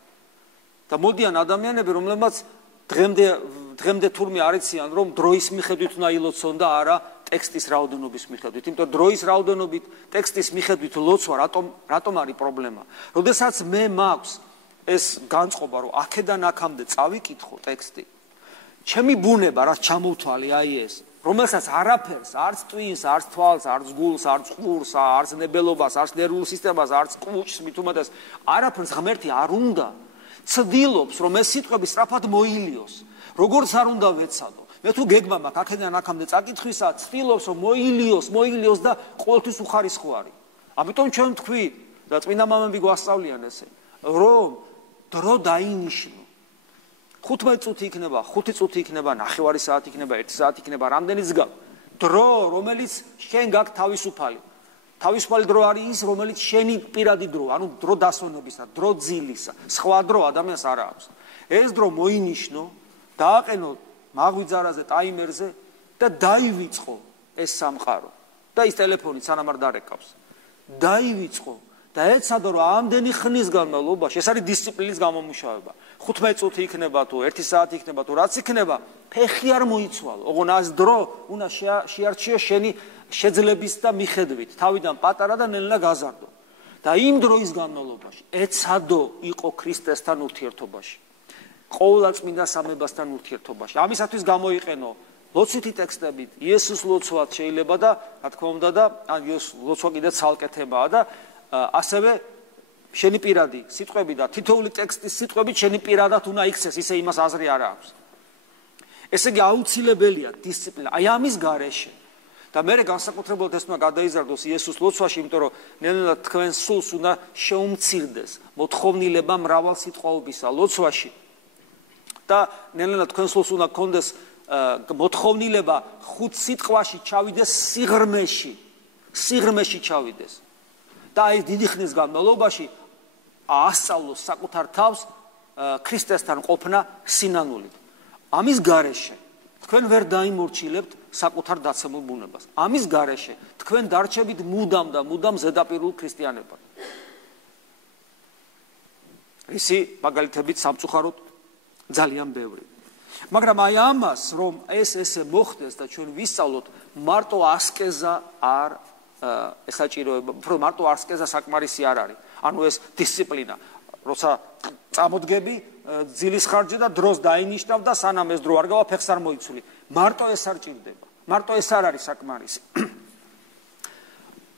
და მოდიან ადამიანები, რომლებმაც დღემდე თურმე არ იციან, რომ დროის მიხედვით უნდა ილოცონ და არა ტექსტის რაოდენობის მიხედვით. იმიტომ დროის რაოდენობით, ტექსტის მიხედვით ლოცვა რატომ არის პრობლემა? როდესაც მე მაქვს ეს განწყობა, რომ აქედან აქამდე წავიკითხო ტექსტი, ჩემი ბუნება, რაც ჩამოვთვალე, აი ეს, რომელსაც არაფერს, არც ტვინს, არც თვალს, არც გულს, არც ყურს, არც ნებელობას, არც ნერვულ სისტემას, არც კუჭს, მით უმეტეს არაფერს ღმერთი არ უნდა, ცდილობს, რომ ეს სიტყვები სწრაფად მოილიოს. როგორც არ უნდა ვეცადო. მე თუ გეგმა მაქვს აქედან აქამდე წაკითხვისა, ცდილობს, რომ მოილიოს და ყოველთვის უხარისხო. ამიტომ ჩვენ თქვით და წმინდა მამები გვასწავლიან ესე, რომ დრო დაინიშნო. 15 წუთი იქნება, 5 წუთი იქნება, 9 საათი იქნება, 1 საათი იქნება, რამდენიც გაქვს. დრო, რომელიც შენ გაქვს თავისუფალი. თავისუფალი დრო არის ის, რომელიც შენი პირადი დრო, ანუ დრო დასვენებისა, დრო ძილისა. სხვა დრო ადამიანს არ აქვს. ეს დრო მოინიშნო, დააყენო მაღვიძარაზე, ტაიმერზე და დაივიწყო ეს სამყარო. და ის ტელეფონი სანამ არ დარეკავს. დაივიწყო და ეცადო რომ ამდენი ხნის განმავლობაში, ეს არის დისციპლინის გამომუშავება. 15 წუთი იქნება თუ 1 საათი იქნება თუ რაც იქნება, ფეხი არ მოიცვალო. ოღონ ას დრო უნდა შეარჩიო შენი შეძლების და მიხედვით, თავიდან პატარა და ნელა გაზარდო. და იმ დროის განმავლობაში ეცადო იყო ქრისტესთან ურთიერთობაში. ყოვლადწმინდა სამებასთან ურთიერთობაში. ამისათვის გამოიყენო ლოცვითი ტექსტებით, იესოს ლოცვაც შეიძლება და რა თქმა უნდა და ან იესოს ლოცვა კიდე ცალკე თემაა და ასევე შენი პირადი სიტყვები და თითოეული ტექსტის სიტყვები შენი პირადად უნდა იქცეს, ისე იმას აზრი არ აქვს. ესე იგი აუცილებელია დისციპლინა. აი ამის გარეშე და მე განსაკუთრებულად ეს უნდა გადაიზარდოს იესოს ლოცვაში, იმიტომ რომ ნელ-ნელა თქვენ სულს უნდა შეუმცირდეს მოთხოვნილება მრავალ სიტყვაობისა ლოცვაში. და ნელ-ნელა თქვენ სულს უნდა გქონდეს მოთხოვნილება ხუთ სიტყვაში ჩავიდეს სიღრმეში ჩავიდეს და აი დიდი ხნის განმავლობაში ასწავლოს საკუთარ თავს ქრისტესთან ყოფნა სინანულით. ამის გარეშე თქვენ ვერ დაიმორჩილებთ საკუთარ დაცემულ ბუნებას. ამის გარეშე თქვენ დარჩებით მუდამ ზედაპირულ ქრისტიანებად. ისი მაგალითებით სამწუხაროდ ძალიან ბევრი. მაგრამ აი ამას რომ ესე მოხდეს და ჩვენ ვისწავლოთ მარტო ასკეზა არ ესაჭიროება, უფრო მარტო ასკეზა საკმარისი არ არის. ანუ ეს დისციპლინა, როცა წამოდგები ძილის ხარჯზე და დროს დაინიშნავ და სანამ ეს დრო არ გავა ფეხს არ მოიცვლი. მარტო ეს არ ჭირდება. მარტო ეს არ არის საკმარისი.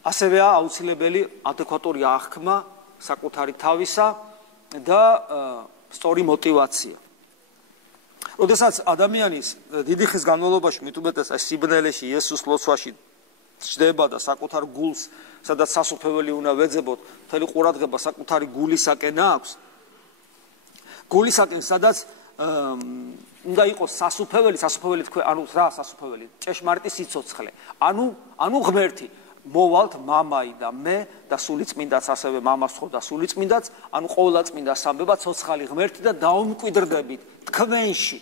ასევეა აუცილებელი ადეკვატური აღქმა საკუთარი თავისა და სწორი мотиваცია. როდესაც ადამიანის დიდი ხნის განმავლობაში მით უმეტეს სიბნელეში იესოს ლოცვაში ჩდება და საკუთარ გულს, სადაც სასუფეველი უნდა ვეძებოთ, მთელი ყურადღება საკუთარი გულისაკენ აქვს. გულისაკენ, სადაც უნდა იყოს სასუფეველი თქვენ, ანუ რა სასუფეველი? ჭეშმარიტი სიცოცხლე. ანუ ღმერთი. მოვალთ მამაი და მე და სულიწმინდაც ასევე მამას ხო და სულიწმინდაც, ანუ ყოვლადწმინდა სამბება ცოცხალი ღმერთი და დაუმკვიდრდებით თქვენში.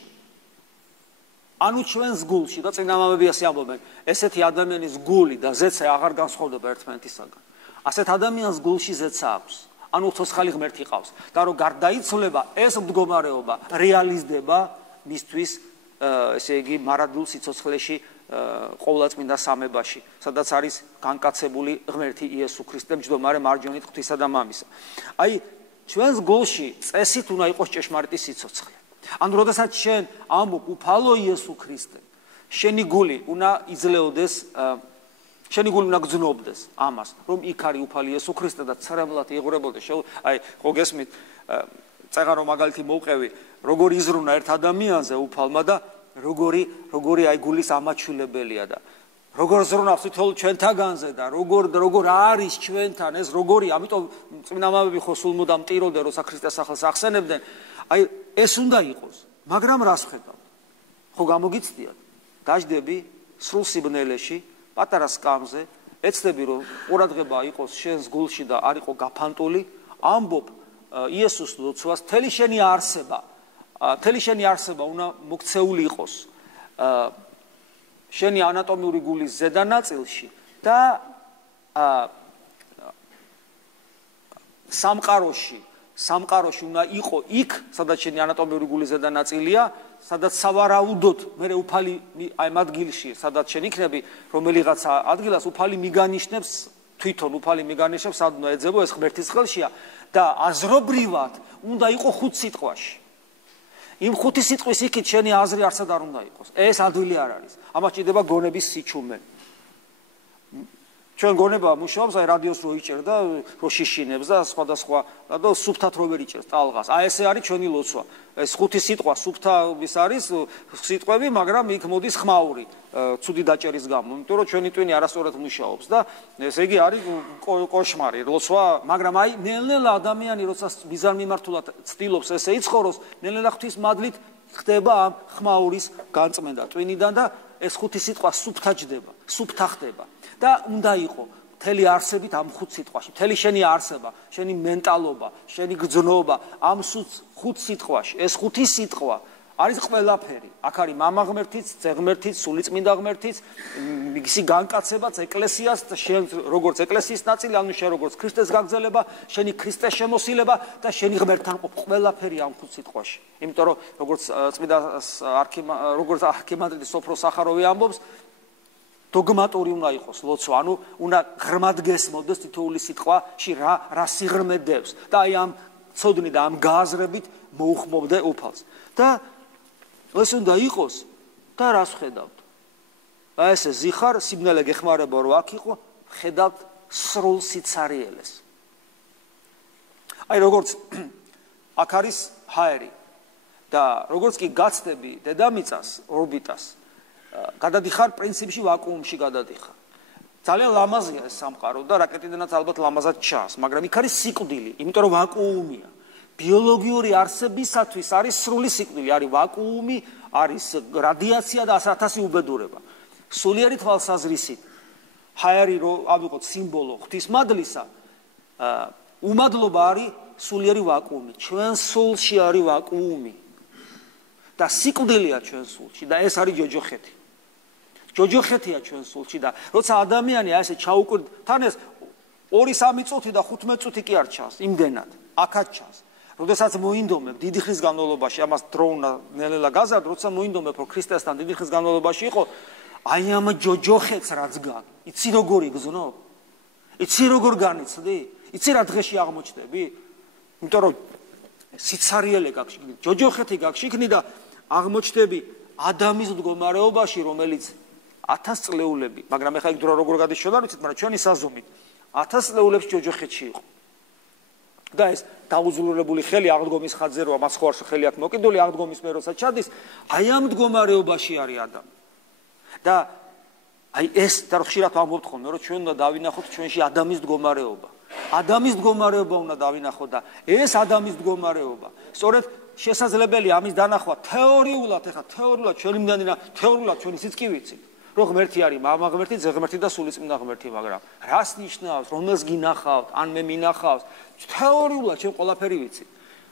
ანუ ჩვენს გულში და წინამამები ასე ამბობენ, ესეთი ადამიანის გული და ზეცე აღარ განსხვავდება ერთმანეთისაგან. ასეთ ადამიანს გულში ზეცა აქვს. ანუ ცოცხალი ღმერთი ყავს და რომ გარდაიცვლება ეს მდგომარეობა რეალიზდება მისთვის ესე იგი მარადულ სიცოცხლეში ყოვლადწმინდა სამებაში, სადაც არის განკაცებული ღმერთი იესო ქრისტე მჯდომარე მარჯვენით ღვთისა და მამისა. აი ჩვენს გულში წესით უნდა იყოს ჭეშმარიტი სიცოცხლე. ანუ როდესაც შენ ამბობ უფალო იესო ქრისტე, შენი გული უნდა იძლეოდეს, შენი გული უნდა გძნობდეს ამას, რომ იქ არის უფალი იესო ქრისტე და ცრემლად იღვრებოდეს. აი ხო გესმით, წეღარო მაგალითი მოვყევი, როგორ იზრუნა ერთ ადამიანზე უფალმა და როგორი აი გულის ამაჩვილებელია და როგორ ზრუნავს თითოეულ ჩვენთაგანზე და როგორ არის ჩვენთან ეს როგორი, ამიტომ წმინდამამები ხო სულ მუდამ ტიროდნენ, როცა ქრისტეს სახელს ახსენებდნენ. აი ეს უნდა იყოს, მაგრამ რას ხედავთ? ხო გამოგიცდიათ? დაждები სრულ სიბნელეში, პატარა სკამზე, ეცდები რომ ყურადღება იყოს შენს გულში და არ იყო გაფანტული, ამბობ იესოს ლოცვას, მთელი შენი არსება უნდა მოქცეული იყოს შენი ანატომიური გულის ზედა ნაწილში და სამყაროში უნდა იყო იქ, სადაც შენი ანატომიური გულის ზედა ნაწილია, სადაც სავარაუდოდ მე უფალი აი ადგილში, სადაც შენ იქნები, რომელიღაც ადგილას უფალი მიგანიშნებს, თვითონ უფალი მიგანიშნებს, სად უნდა ეძებო, ეს ღმერთის ხელშია და აზრობრივად უნდა იყო ხუთ სიტყვაში. იმ ხუთი სიტყვის იქით შენი აზრი არსად არ უნდა იყოს. ეს ადვილი არ არის. ამას ჭირდება გონების სიჩუმე. ჩვენ გონება მუშაობს, აი რადიოს რო იჭერ და რო შიშინებს და სხვადასხვა და სუფთად რო ვერ იჭერს ტალღას. აი ესე არის ჩვენი ლოცვა. ეს ხუთი სიტყვა სუფთავის არის სიტყვები, მაგრამ იქ მოდის ხმაური, ცუდი დაჭერის გამო, იმიტომ რომ ჩვენი ტვინი არასწორად მუშაობს და ესე იგი არის კოშმარი ლოცვა, მაგრამ აი ნელ-ნელა ადამიანი როცა მიზანმიმართულად ცდილობს ესე იცხოვროს, ნელ-ნელა ღვთის მადლით ხდება ამ ხმაურის განწმენდა ტვინიდან და ეს ხუთი სიტყვა სუფთა ხდება და უნდა იყო მთელი არსებით ამ ხუთ სიტყვაში, მთელი შენი არსება, შენი მენტალობა, შენი გრძნობა ამ ხუთ სიტყვაში. ეს ხუთი სიტყვა არის ყველაფერი. აქ არის მამა ღმერთიც, ძე ღმერთიც, სულიწმინდა ღმერთიც, მისი განკაცებაც ეკლესიას და შენ როგორც ეკლესიის ნაწილი, ანუ შენ როგორც ქრისტეს გაგრძელება, შენი ქრისტეს შემოსილება და შენი ღმერთთან ყოფ ყველაფერი ამ ხუთ სიტყვაში. იმიტომ რომ როგორც წმინდა არქიმანდრიტი სოფრო სახაროვი ამბობს, დოგმატური უნდა იყოს ლოცვა, ანუ უნდა ღრმად გესმოდეს თითოეული სიტყვაში რა სიღრმე დევს და აი ამ ცოდნი და ამ გააზრებით მოუხმობდე უფალს. და ეს უნდა იყოს და რას ხედავთ? აი ესე ზიხარ, სიბნელე გეხმარება რომ აქ იყო, ხედავთ სრულ სიცარიელეს. აი როგორც აქ არის ჰაერი და როგორც კი გაცდები დედამიწას, ორბიტას, გადადიხარ პრინციპში ვაკუუმში გადადიხარ. ძალიან ლამაზია ეს სამყარო და რაკეტიდანაც ალბათ ლამაზად ჩანს, მაგრამ იქ არის სიკვდილი, იმიტომ რომ ვაკუუმია. ბიოლოგიური არსებისათვის არის სრული სიკვდილი, არის ვაკუუმი, არის რადიაცია და 1000 უბედურება. სულიერი თვალსაზრისით ჰაერი რო ავიღოთ სიმბოლო ღვთისმადლისა, უმადლობა არის სულიერი ვაკუუმი. ჩვენ სულში არის ვაკუუმი და სიკვდილია ჩვენ სულში და ეს არის ჯოჯოხეთი. ჯოჯოხეთია ჩვენ სულში და როცა ადამიანი ასე ჩაუკვირდა, თან ეს 2-3 წუთი და 15 წუთი კი არ ჩანს, იმდენად, აქაც ჩანს. როდესაც მოინდომებ დიდი ხნის განმავლობაში, ამას დროუნა ნელ-ნელა გაზარდა, როცა მოინდომებ, რომ ქრისტესთან დიდი ხნის განმავლობაში იყო, აი ამ ჯოჯოხეთს რაც გაგ, იცი როგორ იგზნო? იცი როგორ განიცდი? იცი რა დღეში აღმოჩნდები? იმიტომ რომ სიცარიელე გაქვს, ჯოჯოხეთი გაქვს იქნი და აღმოჩნდები ადამის მდგომარეობაში, რომელიც 1000 წლეულები, მაგრამ ეხლა იქ დრო როგორ გადიშოლა, ვიცით, მაგრამ ჩვენი საზომით 1000 წლეულებს ჯოჯოხეთში იყო. და ეს დაუძლურებული ხელი აღდგომის ხაძზე როა, მას ხوارს ხელი აქვს მოკიდული, აღდგომის მე როცა ჩადის, აი ამ მდგომარეობაში არის ადამი. და აი ეს და ხშირად ამბობთ ხოლმე, რომ ჩვენ უნდა დავინახოთ ჩვენში ადამიანის მდგომარეობა. ადამიანის მდგომარეობა უნდა დავინახოთ და ეს ადამიანის მდგომარეობა. სწორედ შესაძლებელია ამის დანახვა თეორიულად, ეხლა თეორიულად ჩვენი მდანინა, თეორიულად ჩვენი სიც კი ვიცით. რომ ღმერთი არის მამა ღმერთი, ძე ღმერთი და სულიწმინდა ღმერთი, მაგრამ რას ნიშნავს, რომელს გინახავთ, ან მე მინახავს? თეორიულად ჩვენ ყველაფერი ვიცით,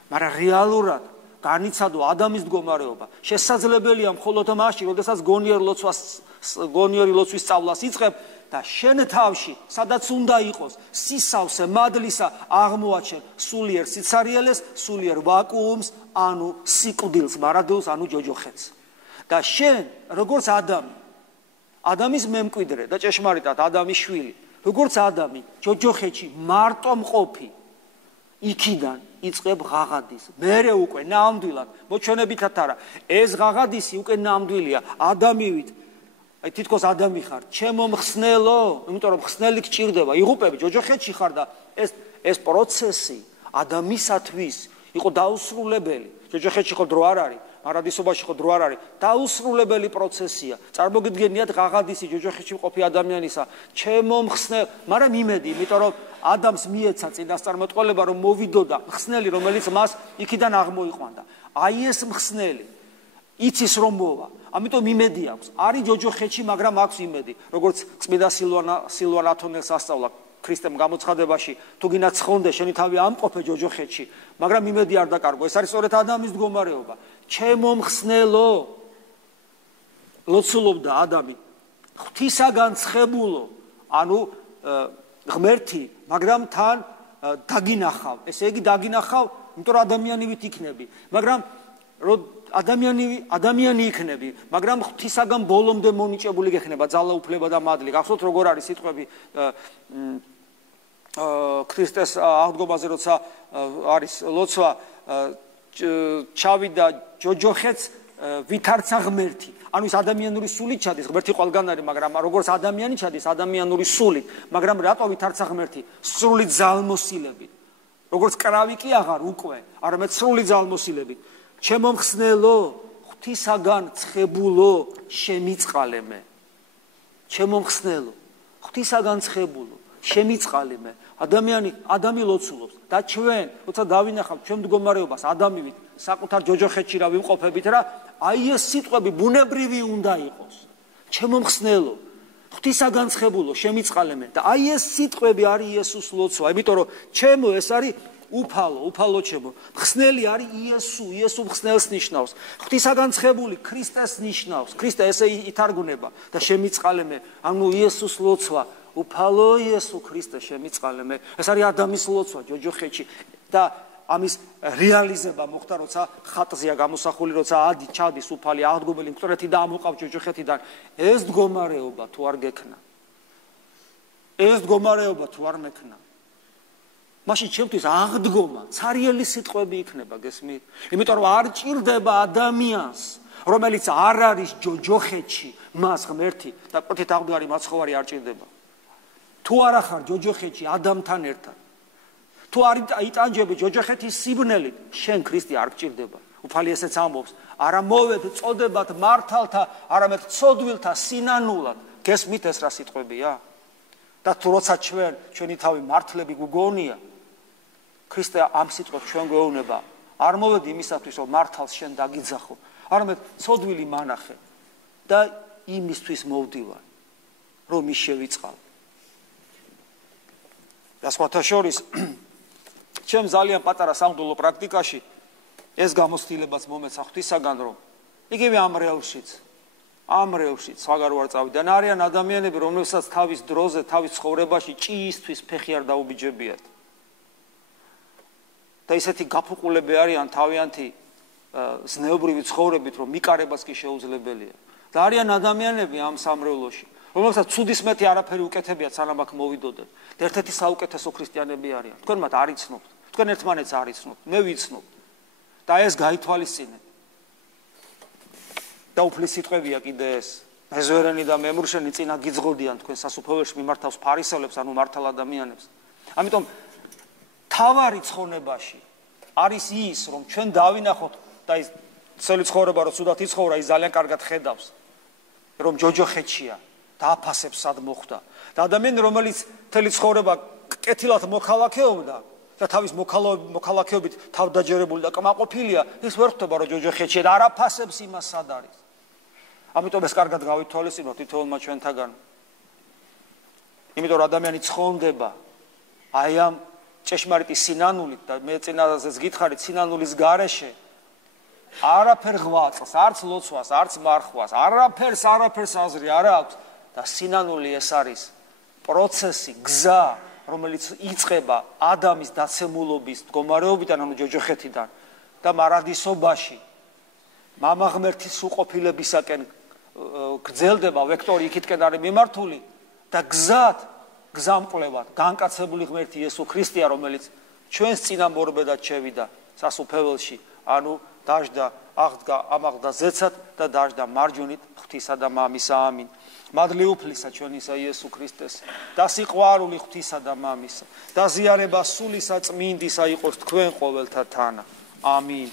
მაგრამ რეალურად განიცადო ადამიანის მდგომარეობა. შესაძლებელია მხოლოდ მაშინ, როდესაც გონიერი ლოცვის სწავლას იწყებ და შენ თავში, სადაც უნდა იყოს, სისავსე მადლისა აღმოაჩენ სულიერ სიცარიელეს, სულიერ ვაკუუმს, ანუ სიკვდილს, მარადულს, ანუ ჯოჯოხეთს. და შენ, როგორც ადამიანის მემკვიდრე და ჭეშმარიტად ადამიანის შვილი, როგორც ადამი ჯოჯოხეთში მარტო მყოფი, იქიდან იწყებ ღაღადის. მერე უკვე ნამდვილად, მოჩვენებითად არა, ეს ღაღადისი უკვე ნამდვილია, ადამიანით. აი თითქოს ადამი ხარ, ჩემო მხსნელო, იმიტომ რომ მხსნელი გჭირდება, იღუპები ჯოჯოხეთში ხარ და ეს პროცესი ადამიანისათვის იყო დაუსრულებელი. ჯოჯოხეთში ხო დრო არ არის, მარადისობაში ხო დრო არ არის, დაუსრულებელი პროცესია. წარმოგიდგენიათ ღაღადისი ჯოჯოხეთში მყოფი ადამიანისა, ჩემო მხსნელ, მაგრამ იმედი, იმიტომ რომ ადამიანს მიეცა წინასწარმეტყველება, რომ მოვიდოდა მხსნელი, რომელიც მას იქიდან აღმოიყვანდა. აი ეს მხსნელი იცის რომ მოვა. ამიტომ იმედი აქვს. არის ჯოჯოხეთში, მაგრამ აქვს იმედი. როგორც წმინდა სილვან ათონელს ასწავლა ქრისტემ გამოცხადებაში, თუ გინდა ცხონდე, შენი თავი ამყოფე ჯოჯოხეთში, მაგრამ იმედი არ დაკარგო. ეს არის სწორედ ადამიანის მდგომარეობა. ჩემო მხსნელო, ლოცულობდა ადამი ღვთისაგან ცხებულო, ანუ ღმერთი, მაგრამ თან დაგინახავ. ესე იგი დაგინახავ, იმიტომ რომ ადამიანივით იქნები, მაგრამ ადამიანი იქნები, მაგრამ ღვთისაგან ბოლომდე მონიჭებული გექნება ძალაუფლება და მადლი. გახსოვთ როგორ არის სიტყვები ქრისტეს აღდგომაზე, როცა არის ლოცვა, ჩავიდა ჯოჯოხეთს ვითარცა ღმერთი. ანუ ის ადამიანური სულით ჩადის, ღმერთი ყველგან არის, მაგრამ როგორც ადამიანი ჩადის ადამიანური სულით, მაგრამ რატო ვითარცა ღმერთი? სრული ძალმოსილებით. როგორც კრავი კი აღარ უკვე, არამედ სრული ძალმოსილებით. ჩემო მხსნელო, ღვთისაგან ცხებულო, შემიწყალე მე. ჩემო მხსნელო, ღვთისაგან ცხებულო, შემიწყალე მე. ადამი ლოცულობს და ჩვენ, როცა დავინახავთ ჩვენ მდგომარეობას ადამიანით, საკუთარ ჯოჯოხეთში რა ვიმყოფებით რა, აი ეს სიტყვები ბუნებრივი უნდა იყოს. ჩემო მხსნელო, ღვთისაგან ცხებულო, შემიწყალე მე. და აი ეს სიტყვები არის იესოს ლოცვა, იმიტომ რომ ჩემო ეს არის უფალო ჩემო. მხსნელი არის იესო მხსნელს ნიშნავს. ღვთისაგან ცხებული ქრისტეს ნიშნავს. ქრისტე ესე ითარგმნება და შემიწყალე მე, ანუ იესოს ლოცვა. უფალო იესო ქრისტე შემიწყალე მე. ეს არის ადამიანის ლოცვა ჯოჯოხეთში და ამის რეალიზება მოხდა, როცა ხატზეა გამოსახული, როცა ჩადის უფალი აღდგომელი მკვდრეთი და ამოყავ ჯოჯოხეთიდან. ეს მდგომარეობა თუ არ გექნა, ეს მდგომარეობა თუ არ მექნა, მაშინ ჩემთვის აღდგომა ცარიელი სიტყვები იქნება, გესმით? იმიტომ რომ არ ჭირდება ადამიანს, რომელიც არ არის ჯოჯოხეთში, მას ღმერთი და კვეთით აღდგარი მაცხოვარი არ ჭირდება. თუ არა ხარ ჯოჯოხეთში ადამიანთან ერთად, თუ არ იტანჯები ჯოჯოხეთის სიბნელით, შენ ქრისტე არ გჭირდება. უფალი ესეც ამბობს, არა მოვედ წოდებათ მართალთა, არამედ ცოდვილთა სინანულად. გესმით ეს რა სიტყვებია? და თუ როცა ჩვენი თავი მართლები გვგონია, ქრისტე ამ სიტყვებს ჩვენ გვეუბნება, არ მოვედი იმისათვის, რომ მართალს შენ დაგიძახო, არამედ ცოდვილი მანახე და იმისთვის მოვდივარ, რომ ის შევიწყალ. და სხვათა შორის, ჩემ ძალიან პატარა სამღვდელო პრაქტიკაში ეს გამოცდილებაც მომეცა ღვთისაგან, რომ იგივე ამ რეალშიც სხვაგან ვარ წავიდა. არიან ადამიანები, რომლებსაც თავის დროზე, თავის ცხოვრებაში ჭიისთვის ფეხი არ დაუბიჯებიათ. და ისეთი გაფუყულები არიან თავიანთი ზნეობრივი ცხოვრებით, რომ მიკარებას კი შეუძლებელია. და არიან ადამიანები ამ სამრევლოში, რომელსაც ცუდისმეთი არაფერი უკეთებიათ, სანამ აქ მოვიდოდეთ. და ერთ-ერთი საუკეთესო ქრისტიანები არიან. თქვენ მათ არ იცნობთ, თქვენ ერთმანეთს არ იცნობთ, მე ვიცნობ. და ეს გაითვალისწინეთ. და უფლის სიტყვებია კიდე ეს. მეზვერენი და მემურშენი წინა გიძღოდიან თქვენ სასუფეველში მიმართავს ფარისევლებს, ანუ მართალ ადამიანებს. ამიტომ თავარი ცხონებაში არის ის, რომ ჩვენ დავინახოთ და ის ცელი ცხოვრება, რომ ცუდად იცხოვრა, ის ძალიან კარგად ხედავს, რომ ჯოჯოხეთშია და აფასებს სად მოხვდა. და ადამიანი, რომელიც თელი ცხოვრება კეთილად მოქალაქეობდა და თავის მოქალაქეობით თავდაჯერებული და კმაყოფილია, ის ვერ ხვდება, რომ ჯოჯოხეთშია და არ აფასებს იმას სად არის. ამიტომ ეს კარგად გავითვალისწინოთ თითოეულმა ჩვენთაგან. იმიტომ რომ ადამიანი ცხონდება აი ამ ჭეშმარიტი სინანულით და მე წინაზეც გითხარით სინანულის გარეშე არაფერ ღვაწლს, არც ლოცვას, არც მარხვას, არაფერს აზრი არ აქვს და სინანული ეს არის პროცესი, გზა, რომელიც იწყება ადამის დაცემულობის მდგომარეობიდან, ანუ ჯოჯოხეთიდან და მარადისობაში მამა ღმერთის უყოფილებისაკენ გრძელდება ვექტორი იქითკენ არის მიმართული და გზამკვლევად განკაცებული ღმერთი იესო ქრისტეა, რომელიც ჩვენს წინამორბედად შევიდა სასუფეველში, ანუ დაждდა, აღდგა, ამაღლდა ზეცად და დაждდა მარჯვნით ღვთისა და მამისა. ამინ. მადლი უფლისა ჩვენისა იესო ქრისტეს და სიყვარული ღვთისა და მამისა და ზიარება სულისა წმინდისა იყოს თქვენ ყოველთა თანა. ამინ.